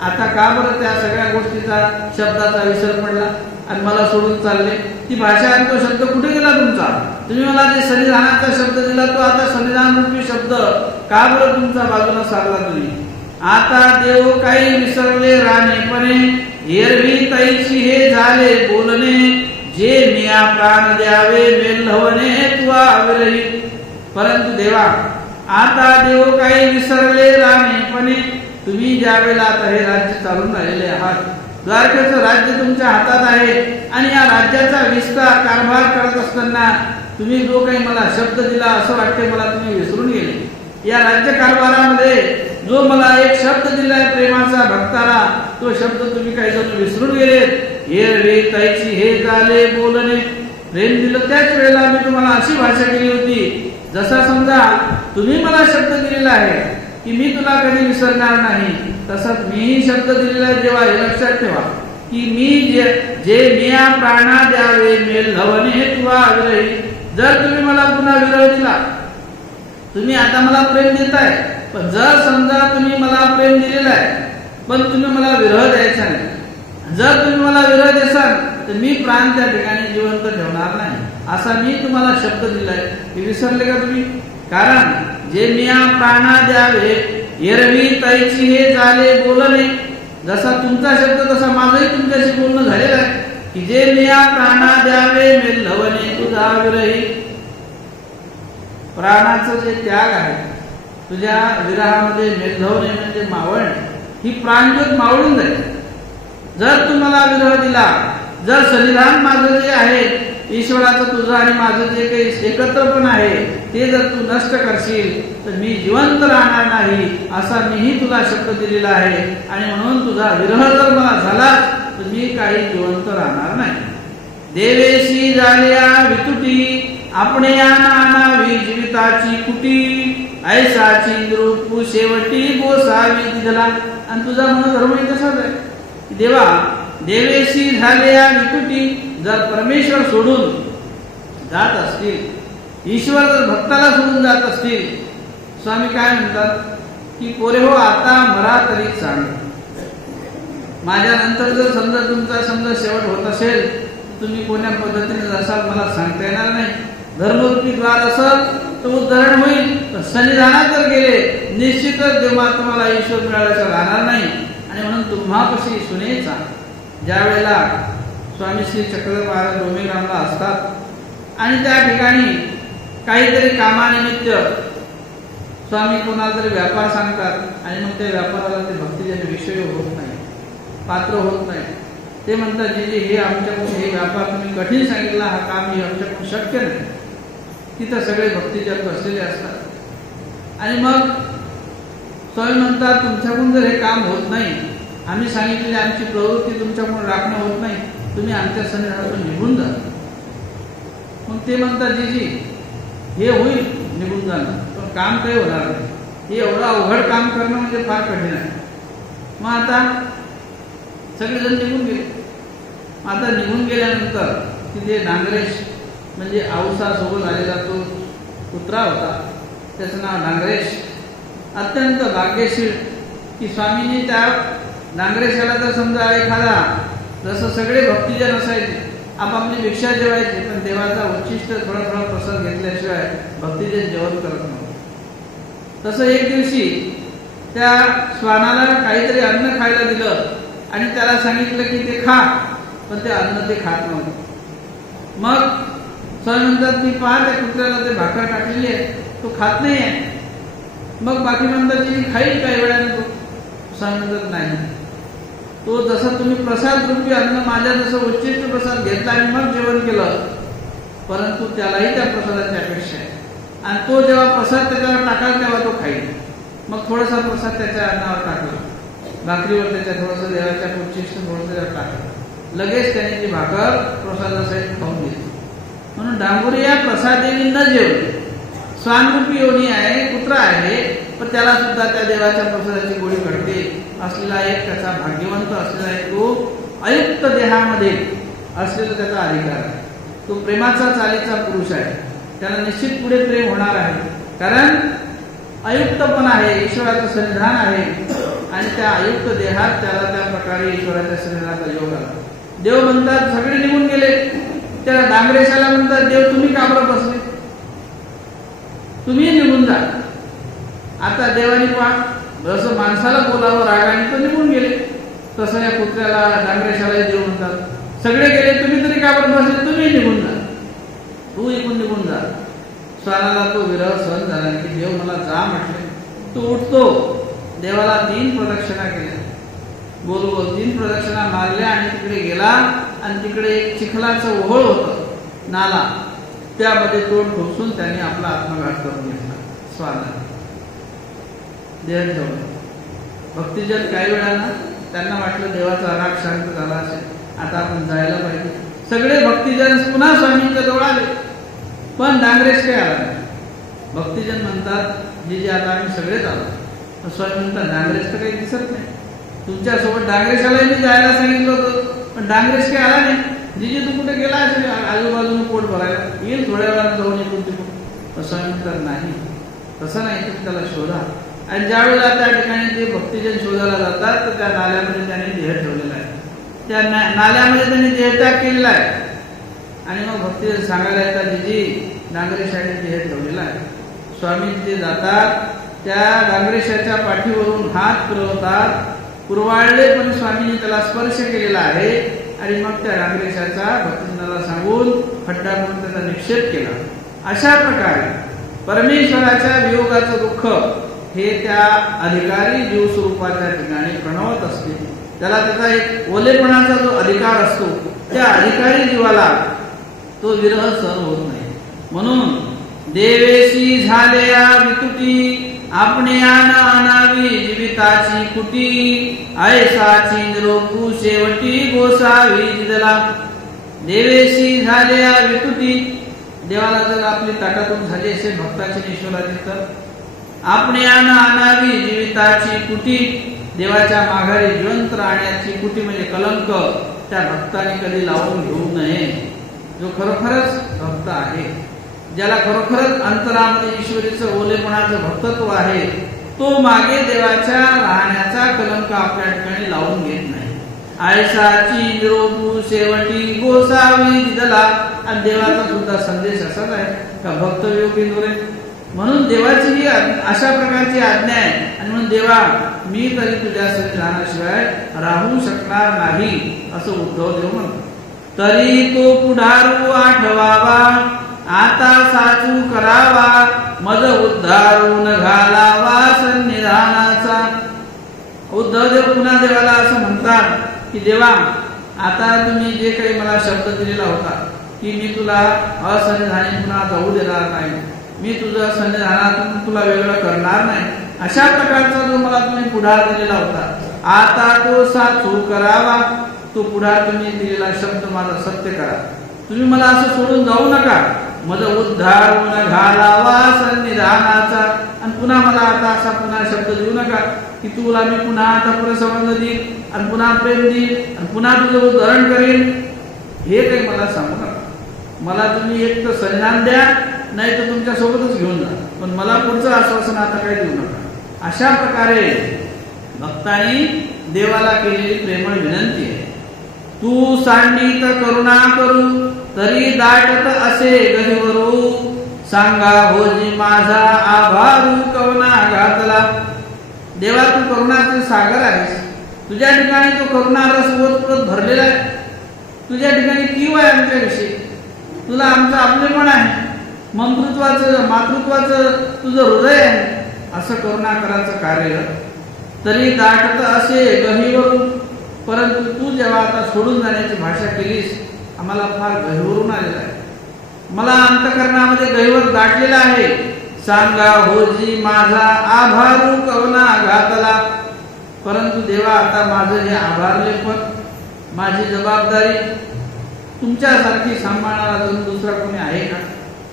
आता का बरं त्या सगळ्या गोष्टीचा शब्दाचा विसर पडला आणि मला सोडून चालले. ती भाषा आणि तो शब्द कुठे गेला तुमचा. तुम्ही मला ते सन्निधानाचा शब्द दिला, तो आता सन्निधान रूपी शब्द का बरं तुमचा बाजूला सारला तुम्ही. आता देव काही विसरले राणेपणे, एरवी तैची हे झाले बोलणे, जे मिया प्राण द्यावे मेलवणे तुवा विरहित. परंतु देवा आता देव काही विसरले रामेपणे. तुम्ही ज्या वेळेला आता हे राज्य चालून राहिलेले आहात, द्वारकेचं राज्य तुमच्या हातात आहे आणि या राज्याचा विस्तार कारभार करत असताना तुम्ही जो काही मला शब्द दिला, असं वाटते मला तुम्ही विसरून गेले. या राज्य कारभारामध्ये जो मला एक शब्द दिलाय प्रेमाचा भक्ताला, तो शब्द तुम्ही काही जण विसरून गेलेत. हे ताईची हे झाले बोलणे. प्रेम दिलं त्याच वेळेला मी तुम्हाला अशी भाषा केली होती, जसा समजा तुम्ही मला शब्द दिलेला आहे की मी तुला कधी विसरणार नाही, तसंच मीही शब्द दिलेला आहे. जेव्हा हे लक्षात ठेवा की मी जे मिया प्राणा द्यावे मेल धवने तुवा विरही. जर तुम्ही मला पुन्हा विरह दिला, तुम्ही आता मला प्रेम देताय, पण जर समजा तुम्ही मला प्रेम दिलेला आहे पण तुम्ही मला विरह द्यायचा नाही, जर तुम्ही मला विरह देसाल तर मी प्राण त्या ठिकाणी जिवंत ठेवणार नाही, असा मी तुम्हाला शब्द दिलाय. हे विसरले का तुम्ही? कारण जे मिया प्राणा द्यावे एरवी ताईची हे झाले बोलणे. जसा तुमचा शब्द तसा माझंही तुमच्याशी बोलणं झालेलं आहे की जे मिया प्राणा द्यावे मेल लवणे तुझा विरही. प्राणाचं जे त्याग आहे, तुझ्या विरहामध्ये मेलधवणे म्हणजे मावळ, ही प्राणज्योत मावळून जाईल. जर तू मला विरह दिला, जर सन्निधान माझं जे आहे ईश्वराचं तुझं आणि माझं जे काही एकत्रपण आहे ते जर तू नष्ट करशील तर मी जिवंत राहणार नाही, असा मीही तुला शब्द दिलेला आहे. आणि म्हणून तुझा विरह जर मला झाला तर मी काही जिवंत राहणार नाही. देवेशी झाल्या वितुटी आपणे या नानावी जीविताची कुटी. ऐसाची निरूप शेवटी गोसावी दिला. आणि तुझा मनोधर्मही तसाच आहे की देवा देवेशी झाल्या वितुटी. जर परमेश्वर सोडून जात असतील, ईश्वर जर भक्ताला सोडून जात असतील, स्वामी काय म्हणतात की पोरे हो आता मरा तरी सांग. माझ्या नंतर जर समजा तुमचा समजा शेवट होत असेल, तुम्ही कोण्या पद्धतीने जसाल मला सांगता येणार नाही. धर्मरूपी द्वार असेल तर उद्धरण होईल, पण सन्निधानात जर गेले निश्चितच जेव्हा तुम्हाला ईश्वर मिळाल्याचं राहणार नाही. आणि म्हणून तुम्हापाशी सुनेचा ज्या वेळेला स्वामी श्री चक्रधर महाराज डोमेग्रामला असतात आणि त्या ठिकाणी काहीतरी कामानिमित्त स्वामी कोणाला तरी व्यापार सांगतात आणि मग त्या व्यापाराला ते भक्तिजन विषय होत नाही, पात्र होत नाही. ते म्हणतात जी हे आमच्याकडून हे व्यापार तुम्ही कठीण सांगितला, हा काम हे आमच्याकडून शक्य नाही. तिथं सगळे भक्तिजन बसलेले असतात आणि मग स्वामी म्हणतात तुमच्याकडून जर हे काम होत नाही, आम्ही सांगितलेली आमची प्रवृत्ती तुमच्याकडून राखणं होत नाही, तुम्ही आमच्या सन्निधानातून निघून जा. मग ते म्हणतात जी हे होईल निघून जाणं, पण काम काही होणार नाही. हे एवढं अवघड काम करणं म्हणजे फार कठीण आहे. मग आता सगळेजण निघून गेले. आता निघून गेल्यानंतर तिथे डांगरेश म्हणजे औसा सोबत आलेला तो कुत्रा होता, त्याचं नाव डांगरेश. अत्यंत भाग्यशील की स्वामींनी त्या डांगरेशाला तर समजा एखादा जसं सगळे भक्तिजन असायचे आपापली भिक्षा जेवायचे, पण देवाचा उच्चिष्ट थोडा थोडा प्रसाद घेतल्याशिवाय भक्तिजन जेवण करत नव्हते. तसं एक दिवशी त्या श्वानाला काहीतरी अन्न खायला दिलं आणि त्याला सांगितलं की ते खा, पण ते अन्न ते खात नव्हतं. मग स्वामी म्हणतात की पहा त्या कुत्र्याला ते भाकर टाकलेली आहे, तो खात नाही आहे. मग बाकी म्हणतात की खाईल काही वेळाने तो. स्वामी म्हणतात नाही, तो जसं तुम्ही प्रसाद रूपी अन्न माझ्या जसं उच्चिष्ट प्रसाद घेतला आणि मग जेवण केलं, परंतु त्यालाही त्या प्रसादाची अपेक्षा आहे आणि तो जेव्हा प्रसाद त्याच्यावर टाकाल तेव्हा तो खाईल. मग थोडासा प्रसाद त्याच्या अन्नावर टाकला, भाकरीवर त्याच्या थोडंसं देवाच्या उच्चिष्ट थोडंसं टाकलं, लगेच त्याने ती भाकर प्रसादासहित खाऊन घेतली. म्हणून डांगुरिया प्रसादेवी न जेवले. स्वानरूपी योनी आहे, कुत्रा आहे, पण त्याला सुद्धा त्या देवाच्या प्रसादाची गोडी घडते असलेला एक त्याचा भाग्यवंत असलेला एक तो अयुक्त देहामध्ये असलेला त्याचा अधिकार आहे. तो प्रेमाचा चालीचा पुरुष आहे, त्याला निश्चित पुढे प्रेम होणार आहे. कारण अयुक्त पण आहे, ईश्वराचं सन्निधान आहे आणि त्या अयुक्त देहात त्याला त्या प्रकारे ईश्वराच्या सन्निधानाचा योग आला. देव म्हणतात सगळे निघून गेले. त्या डांगरेशाला म्हणतात देव तुम्ही का बरं बसले, तुम्ही निघून जा. आता देवानी पहा जसं माणसाला बोलावं रागाने तो निघून गेले, तसं या कुत्र्याला डांगरेशाला देव म्हणतात सगळे गेले तुम्ही तरी का बरं बसले, तुम्ही निघून जा, तू इकडून निघून जा. स्वानाला तो विरह सहन झाला की देव मला जा म्हटले. तो उठतो, देवाला 3 प्रदक्षिणा केल्या, बोल बोल 3 प्रदक्षिणा मारल्या आणि तिकडे गेला. आणि तिकडे एक चिखलाचं ओहळ होतं, नाला, त्यामध्ये तोंड ठोसून त्याने आपला आत्मघात करून घेतला. स्वानाने देह ठेवलं. भक्तिजन काही वेळानं त्यांना वाटलं देवाचा राग शांत झाला असेल, आता आपण जायला पाहिजे. सगळे भक्तिजन पुन्हा स्वामींच्या जवळ आले, पण डांगरेश काही आला नाही. भक्तिजन म्हणतात जी आता आम्ही सगळेच आलो. स्वामी म्हणतात डांगरेश तर काही दिसत नाही, तुमच्यासोबत डांगरेशालाही मी जायला सांगितलं होतं, पण डांगरेश काही आला नाही. जी तू कुठे गेला असेल आजूबाजूने पोट भरायला, येईल थोड्या वेळात जाऊन येतो तिकडून. स्वामी म्हणतात नाही, तसं नाही, तुम्ही त्याला शोधा. आणि ज्या वेळेला त्या ठिकाणी ते भक्तिजन शोधायला जातात तर त्या नाल्यामध्ये त्यांनी देह ठेवलेला आहे, त्या नाल्यामध्ये त्यांनी देहत्याग केलेला आहे. आणि मग भक्तिजन सांगायला येतात जी डांगरेशाने देह ठेवलेला आहे. स्वामी ते जातात, त्या डांगरेशाच्या पाठीवरून हात फिरवतात, कुरवाळले पण स्वामींनी त्याला स्पर्श केलेला आहे. आणि मग त्या डांगरेशाचा भक्तिजनाला सांगून खड्डा करून त्याचा निक्षेप केला. अशा प्रकारे परमेश्वराच्या वियोगाचं दुःख हे त्या अधिकारी जीव स्वरूपाच्या ठिकाणी प्रणवत असते. त्याला त्याचा एक ओलेपणाचा जो अधिकार असतो, त्या अधिकारी जीवाला तो विरह सहन होत नाही. म्हणून देवेशी झालेया वितुटी आपणे आणावी जीविताची कुटी ऐसाची निरोपू शेवटी गोसावी जिदला. देवेशी झालेया वितुटी, देवाला जर आपली ताटातून झाली असेल भक्ताची ईश्वराची तर आपणे आणावी जीविताची कुटी, देवाच्या माघारी जिवंत राहण्याची कुटी म्हणजे कलंक त्या भक्ताने कधी लावून घेऊ नये. जो खरोखरच भक्त आहे, ज्याला खरोखरच अंतरामध्ये ईश्वरीचं ओलेपणाचं भक्तत्व आहे, तो मागे देवाच्या राहण्याचा कलंक आपल्या ठिकाणी लावून घेत नाही. आयसाची निरोपू शेवटी गोसावी जिदला. आणि देवाचा सुद्धा संदेश असाच आहे का भक्त वियोगी. म्हणून देवाची ही अशा प्रकारची आज्ञा आहे. आणि म्हणून देवा मी तरी तुझ्या संविधानाशिवाय राहू शकणार नाही असं उद्धव देव म्हणतो. तरी तो पुढारू आठवावा आता साचू करावा मद उद्धारून घालावा सन्निधानाचा. उद्धवदेव पुन्हा देवाला असं म्हणतात की देवा आता तुम्ही जे काही मला शब्द दिलेला होता की मी तुला असन्निधानी पुन्हा जाऊ देणार नाही, मी तुझं सन्निधानातून तुला वेगळं करणार नाही, अशा प्रकारचा जो मला तुम्ही पुढार दिलेला होता आता तो साचू करावा. तो पुढार तुम्ही दिलेला शब्द माझा सत्य करा. तुम्ही मला असं सोडून जाऊ नका. मद उद्धारून घालावा सन्निधानाचा. आणि पुन्हा मला आता असा पुन्हा शब्द देऊ नका की तुला मी पुन्हा आता पुनःसंबंध देईल आणि पुन्हा प्रेम देईल आणि पुन्हा तुझं उद्धरण करीन. हे काही मला सांगू नका. मला तुम्ही एक तर संधान द्या, नाही तर तुमच्या सोबतच घेऊन जा, पण मला पुढचं आश्वासन आता काही देऊ नका. अशा प्रकारे भक्तांनी देवाला केलेली प्रेमळ विनंती आहे. तू सांडित करुणा करू तरी दाटत असे गहिवरू सांगा होजी माझा आभारू कवना घातला. देवा तू करुणाचे सागर आहेस, तुझ्या ठिकाणी तो करुणा रस ओतप्रोत भरलेला आहे. तुझ्या ठिकाणी कीव आहे आमच्याविषयी, तुला आमचं आपलेपण आहे, मंतृत्वाचं मातृत्वाचं तुझं हृदय आहे. असं करुणा करायचं कार्य तरी दाटत असे गहिवरू. परंतु तू जेव्हा आता सोडून जाण्याची भाषा केलीस आम्हाला फार गहिवरून आलेला आहे, मला अंतकरणामध्ये गहिवर दाटलेला आहे. सांगा होजी माझा आभारू कवना घातला. परंतु देवा आता माझं हे आभारले पण माझी जबाबदारी तुमच्यासारखी सांभाळणारा अजून दुसरा कोणी आहे का?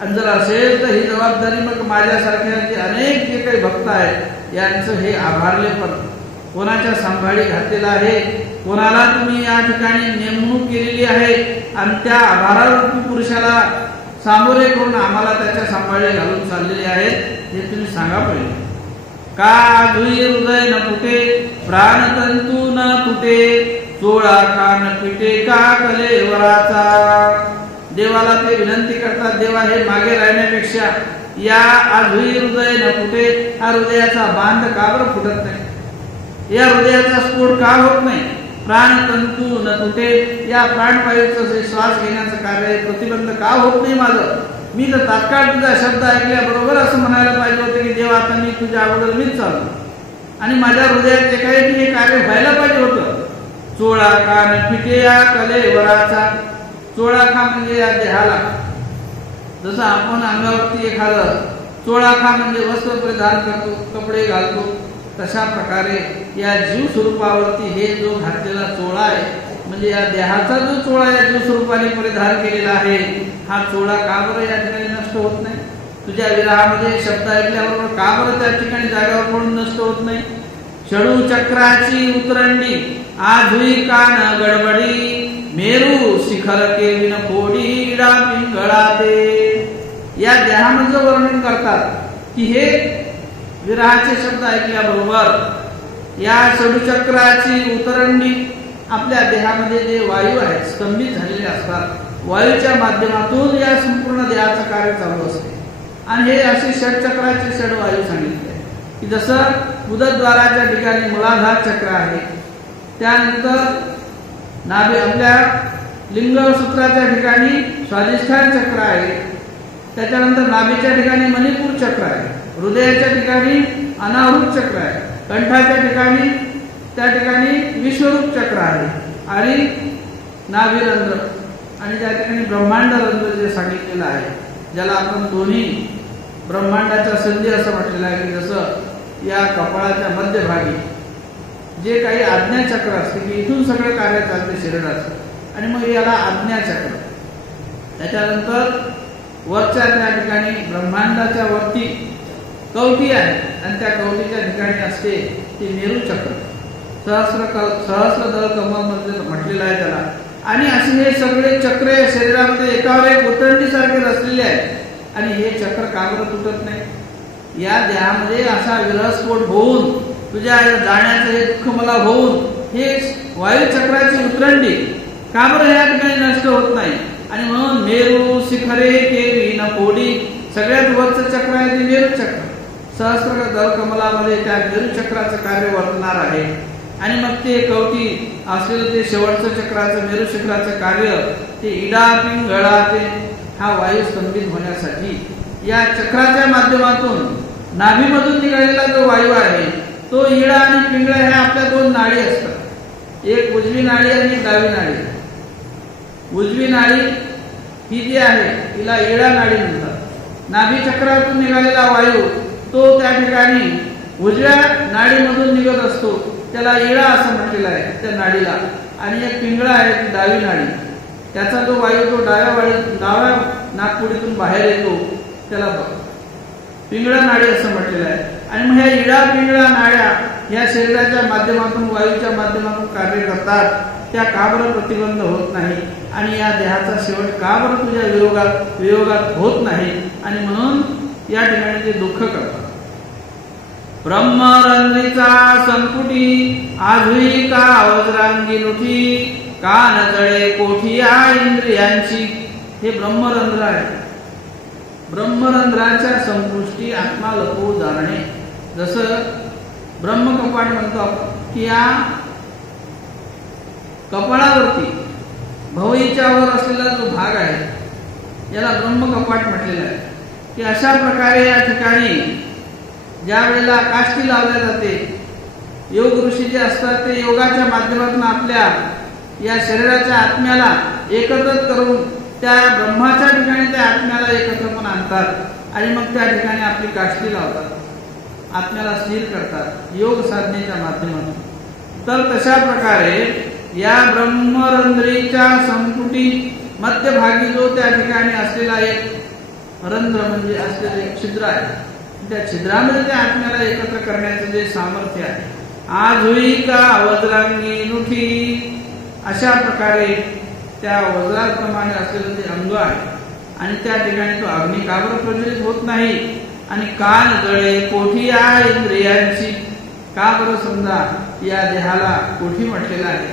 आणि जर असेल तर ही जबाबदारी मग माझ्यासारख्या जे अनेक जे काही भक्त आहेत यांचं हे आभारले पण कोणाच्या सांभाळी घातलेला आहे, कोणाला तुम्ही या ठिकाणी नेमणूक केलेली आहे आणि त्या आभारारूपी पुरुषाला सामोरे करून आम्हाला त्याच्या सांभाळी घालून चाललेले आहेत हे तुम्ही सांगा पहिले. का धुई हृदय न फुटे प्राणतंतू न तुटे चोळा कान पिटे का कलेवराचा. देवाला ते विनंती करतात, देवा हे मागे राहण्यापेक्षा या आधुई हृदय न फुटे, हा हृदयाचा बांध का बरं फुटत नाही, या हृदयाचा स्फोट का होत नाही, प्राणतंतू न तुटे, या प्राणवायूचं जे श्वास घेण्याचं कार्य प्रतिबंध का होत नाही माझं, मी तर तात्काळ तुझा शब्द ऐकल्याबरोबर असं म्हणायला पाहिजे होतं की देव आता मी तुझ्या अगोदर मीच चालू आणि माझ्या हृदयात एकाएकी हे कार्य व्हायला पाहिजे होतं. चोळा कान फिटे या कलेवराचा. चोळा खा म्हणजे या देहाला, जसं आपण अंगावरती एखादं चोळा खा म्हणजे वस्त्र परिधान करतो, कपडे घालतो, तशा प्रकारे या जीव स्वरूपावरती हे जो घातलेला चोळा आहे म्हणजे या देहाचा जो चोळा या जीव स्वरूपाने परिधान केलेला आहे, हा चोळा का बरं या ठिकाणी नष्ट होत नाही? तुझ्या विरहामध्ये शब्द ऐकल्याबरोबर का बरं त्या ठिकाणी जागेवर पडून नष्ट होत नाही? षडू चक्राची उतरंडी आधुई कान गडबडी मेरू शिखर केविन फोडी इडा पिंगळा ते. या देहामध्ये वर्णन करतात की हे विरहाचे शब्द ऐकल्याबरोबर या षडचक्राची उतरंडी आपल्या देहामध्ये जे वायू आहेत स्तंभित झालेले असतात, वायूच्या माध्यमातून या संपूर्ण देहाचं कार्य चालू असते. आणि हे असे षडचक्राचे षडवायू सांगितले की जसं उदरद्वाराच्या ठिकाणी मूलाधार चक्र आहे, त्यानंतर नाभी आपल्या लिंगसूत्राच्या ठिकाणी स्वाधिष्ठान चक्र आहे, त्याच्यानंतर नाभीच्या ठिकाणी मणिपूर चक्र आहे, हृदयाच्या ठिकाणी अनाहृत चक्र आहे, कंठाच्या ठिकाणी त्या ठिकाणी विश्वरूप चक्र आहे आणि नाभिरंध्र आणि त्या ठिकाणी ब्रह्मांड रंध्र जे सांगितलेलं आहे, ज्याला आपण दोन्ही ब्रह्मांडाच्या संधी असं म्हटलेलं आहे की जसं या कपाळाच्या मध्यभागी जे काही आज्ञाचक्र असते की इथून सगळं कार्य चालते शरीराचं आणि मग याला आज्ञाचक्र. त्याच्यानंतर वरच्या त्या ठिकाणी ब्रह्मांडाच्या वरती कवटी आहे आणि त्या कवटीच्या ठिकाणी असते ती मेरूचक्र. सहस्रदल कमल मध्ये म्हटलेलं आहे त्याला. आणि असे हे सगळे चक्र शरीरामध्ये एकावर एक उतरंडी सारखे रचलेले आहेत आणि हे चक्र का बरं तुटत नाही? या देहामध्ये असा विरहस्फोट होऊन तुझ्या जाण्याचं हे दुःख मला होऊन हे वायू चक्राची उतरंडी का बरं या ठिकाणी नष्ट होत नाही? आणि म्हणून मेरू शिखरे केवी न फोडी सगळ्यात वरचं चक्र आहे ते मेरू चक्र. सहस्र दल कमलामध्ये त्या मेरू चक्राचं कार्य वर्तणार आहे आणि मग ते कवटी असलेलं ते शेवटचं चक्राचं मेरू चक्राचं कार्य ते इडा पिंगळा ते हा वायू स्तंभित होण्यासाठी या चक्राच्या माध्यमातून नाभीमधून निघालेला जो वायू आहे तो इडा आणि पिंगळा ह्या आपल्या दोन नाडी असतात, एक उजवी नाडी आणि एक डावी नाडी. उजवी नाडी ही जी आहे तिला इडा नाडी म्हणतात. नाभी चक्रातून निघालेला वायू तो त्या ठिकाणी उजव्या नाडीमधून निघत असतो, त्याला इडा असं म्हटलेलं आहे त्या नाडीला. आणि एक पिंगळा आहे ती डावी नाडी, त्याचा जो वायू तो डाव्या नाकपुडीतून बाहेर येतो त्याला पिंगळा नाडी असं म्हटलेलं आहे. आणि मग ह्या इडा पिंगळा नाड्या या शरीराच्या माध्यमातून वायूच्या माध्यमातून कार्य करतात, त्या का बरं प्रतिबंध होत नाही आणि या देहाचा शेवट का बरं तुझ्या वियोगात होत नाही आणि म्हणून या ठिकाणी ते दुःख करतात. ब्रह्मरंध्रीचा संपुटी आधुई का वज्रांगी नुठी कान जळे कोठिया इंद्रियांची. हे ब्रह्मरंध्र आहे. ब्रह्मरंध्राच्या संपुष्टी आत्मा लपवू जाणे. जसं ब्रह्मकपाट म्हणतो आपण की या कपाळावरती भवईच्या वर असलेला जो भाग आहे याला ब्रह्मकपाट म्हटलेला आहे. की अशा प्रकारे या ठिकाणी ज्या वेळेला काष्टी लावल्या जाते, योग ऋषी जे असतात ते योगाच्या माध्यमातून आपल्या या शरीराच्या आत्म्याला एकत्र करून त्या ब्रह्माच्या ठिकाणी त्या आत्म्याला एकत्र पण आणतात आणि मग त्या ठिकाणी आपली काष्टी लावतात, आत्म्याला स्थिर करतात योग साधनेच्या माध्यमातून. तर तशा प्रकारे या ब्रह्मरंध्रीच्या संपुटी मध्यभागी जो त्या ठिकाणी असलेला एक रंध्र म्हणजे असलेले एक छिद्र आहे, त्या छिद्रामध्ये त्या आत्म्याला एकत्र करण्याचे जे सामर्थ्य आहे. आधुई का वज्रांगी नुठी अशा प्रकारे त्या वज्राप्रमाणे असलेलं ते अंग आहे आणि त्या ठिकाणी तो अग्नी का बरं प्रज्वलित होत नाही? आणि कान जळे कोठिया इंद्रियांची का बरं समजा या देहाला कोठी म्हटलेलं आहे,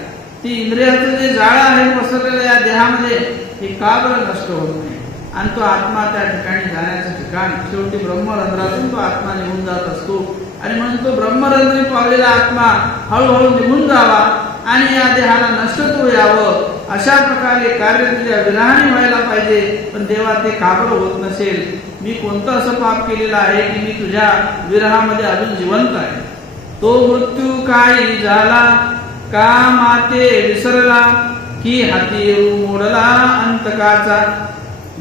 ती इंद्रियाचं जे जाळं आहे पसरलेलं या देहामध्ये हे का बरं नष्ट होत नाही? आणि तो आत्मा त्या ठिकाणी जाण्याचं ठिकाण शेवटी ब्रह्मरंध्रातून तो आत्मा निघून जात असतो आणि म्हणून तो ब्रह्मरंध्री पावलेला आत्मा हळूहळू निघून जावा आणि या देहाला नष्टत्व यावं अशा प्रकारे कार्य तुझ्या विरहाने व्हायला पाहिजे. पण देवा ते का बरं होत नसेल? मी कोणतं असं पाप केलेलं आहे की मी तुझ्या विरहामध्ये अजून जिवंत आहे? तो मृत्यू काही झाला का माते विसरला की हाती मोडला अंतकाचा.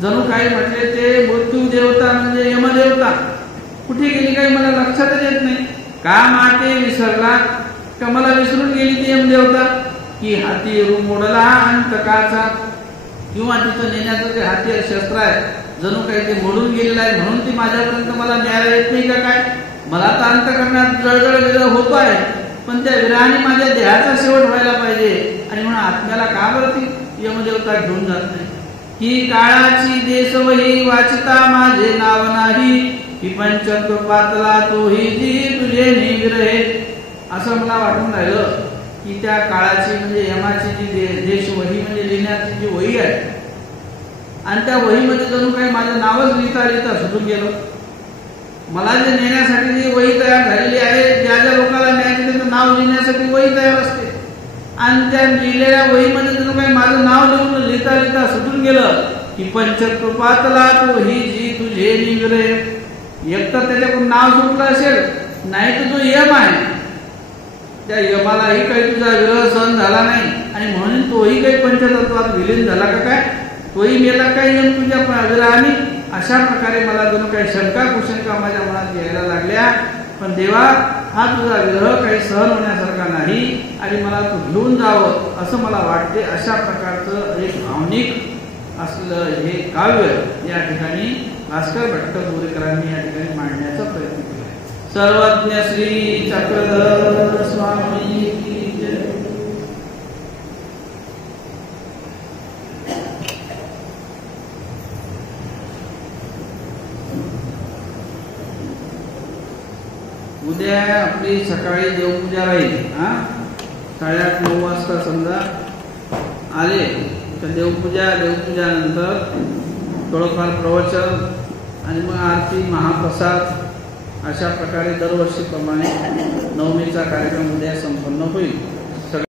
जणू काही म्हटले ते मृत्यू देवता म्हणजे यमदेवता कुठे गेली काही मला लक्षातच येत नाही. का माते विसरला का मला विसरून गेली ती यमदेवता की हाती मोडला अंतकाचा. किंवा तिचं नेण्याचं जे हाती शस्त्र आहे जणू काही ते मोडून गेलेलं आहे म्हणून ती माझ्यापर्यंत मला न्यायला येत नाही का काय? मला तर अंतकरणात जळजळ विरह होतो आहे पण त्या विरहाने माझ्या देहाचा शेवट व्हायला पाहिजे आणि म्हणून आत्म्याला का बरं ती यमदेवता घेऊन जात नाही? ही काळाची देशवही वाचता माझे नाव नाही ही पंचकृपातला तोही जी तुझे निविरहे. असं मला वाटून राहिलं की त्या काळाची म्हणजे यमाची जी देशवही म्हणजे लिहिण्याची जी वही आहे आणि त्या वहीमध्ये जणू काही माझं नावच लिहिता लिहिता सुटून गेलं. मला जे नेण्यासाठी जी वही तयार झालेली आहे ज्या ज्या लोकांना न्यायचे त्याचं नाव लिहिण्यासाठी वही तयार असते आणि त्या लिहिलेल्या वहीमध्ये जणू काही माझं नाव लिहून लिहिता लिहिता सुटून गेलं की पंचकृपातला तो ही जी तुझे निविरहे. एक तर त्याच्याकडून नाव सुटलं असेल नाही तर जो यम आहे त्या यमालाही काही तुझा विरह सहन झाला नाही आणि म्हणून तोही काही पंचतत्वात विलीन झाला का काय? तोही मेला काही यम तुझ्या विरहाने. अशा प्रकारे मला जणू काही शंका कुशंका माझ्या मनात यायला लागल्या. पण देवा हा तुझा विरह काही सहन होण्यासारखा नाही आणि मला तू घेऊन जावं असं मला वाटते. अशा प्रकारचं एक भावनिक असलेलं हे काव्य या ठिकाणी भास्कर भट्ट बोरेकरांनी या ठिकाणी मांडण्याचा प्रयत्न केला. सर्वज्ञ श्री चक्रधर स्वामी की जय. उद्या आपली सकाळी देवपूजा राहील. 8:30-9 वाजता समजा आले तर देवपूजानंतर थोडंफार प्रवचन आणि मग आरती महाप्रसाद अशा प्रकारे दरवर्षीप्रमाणे नवमीचा कार्यक्रम उद्या संपन्न होईल.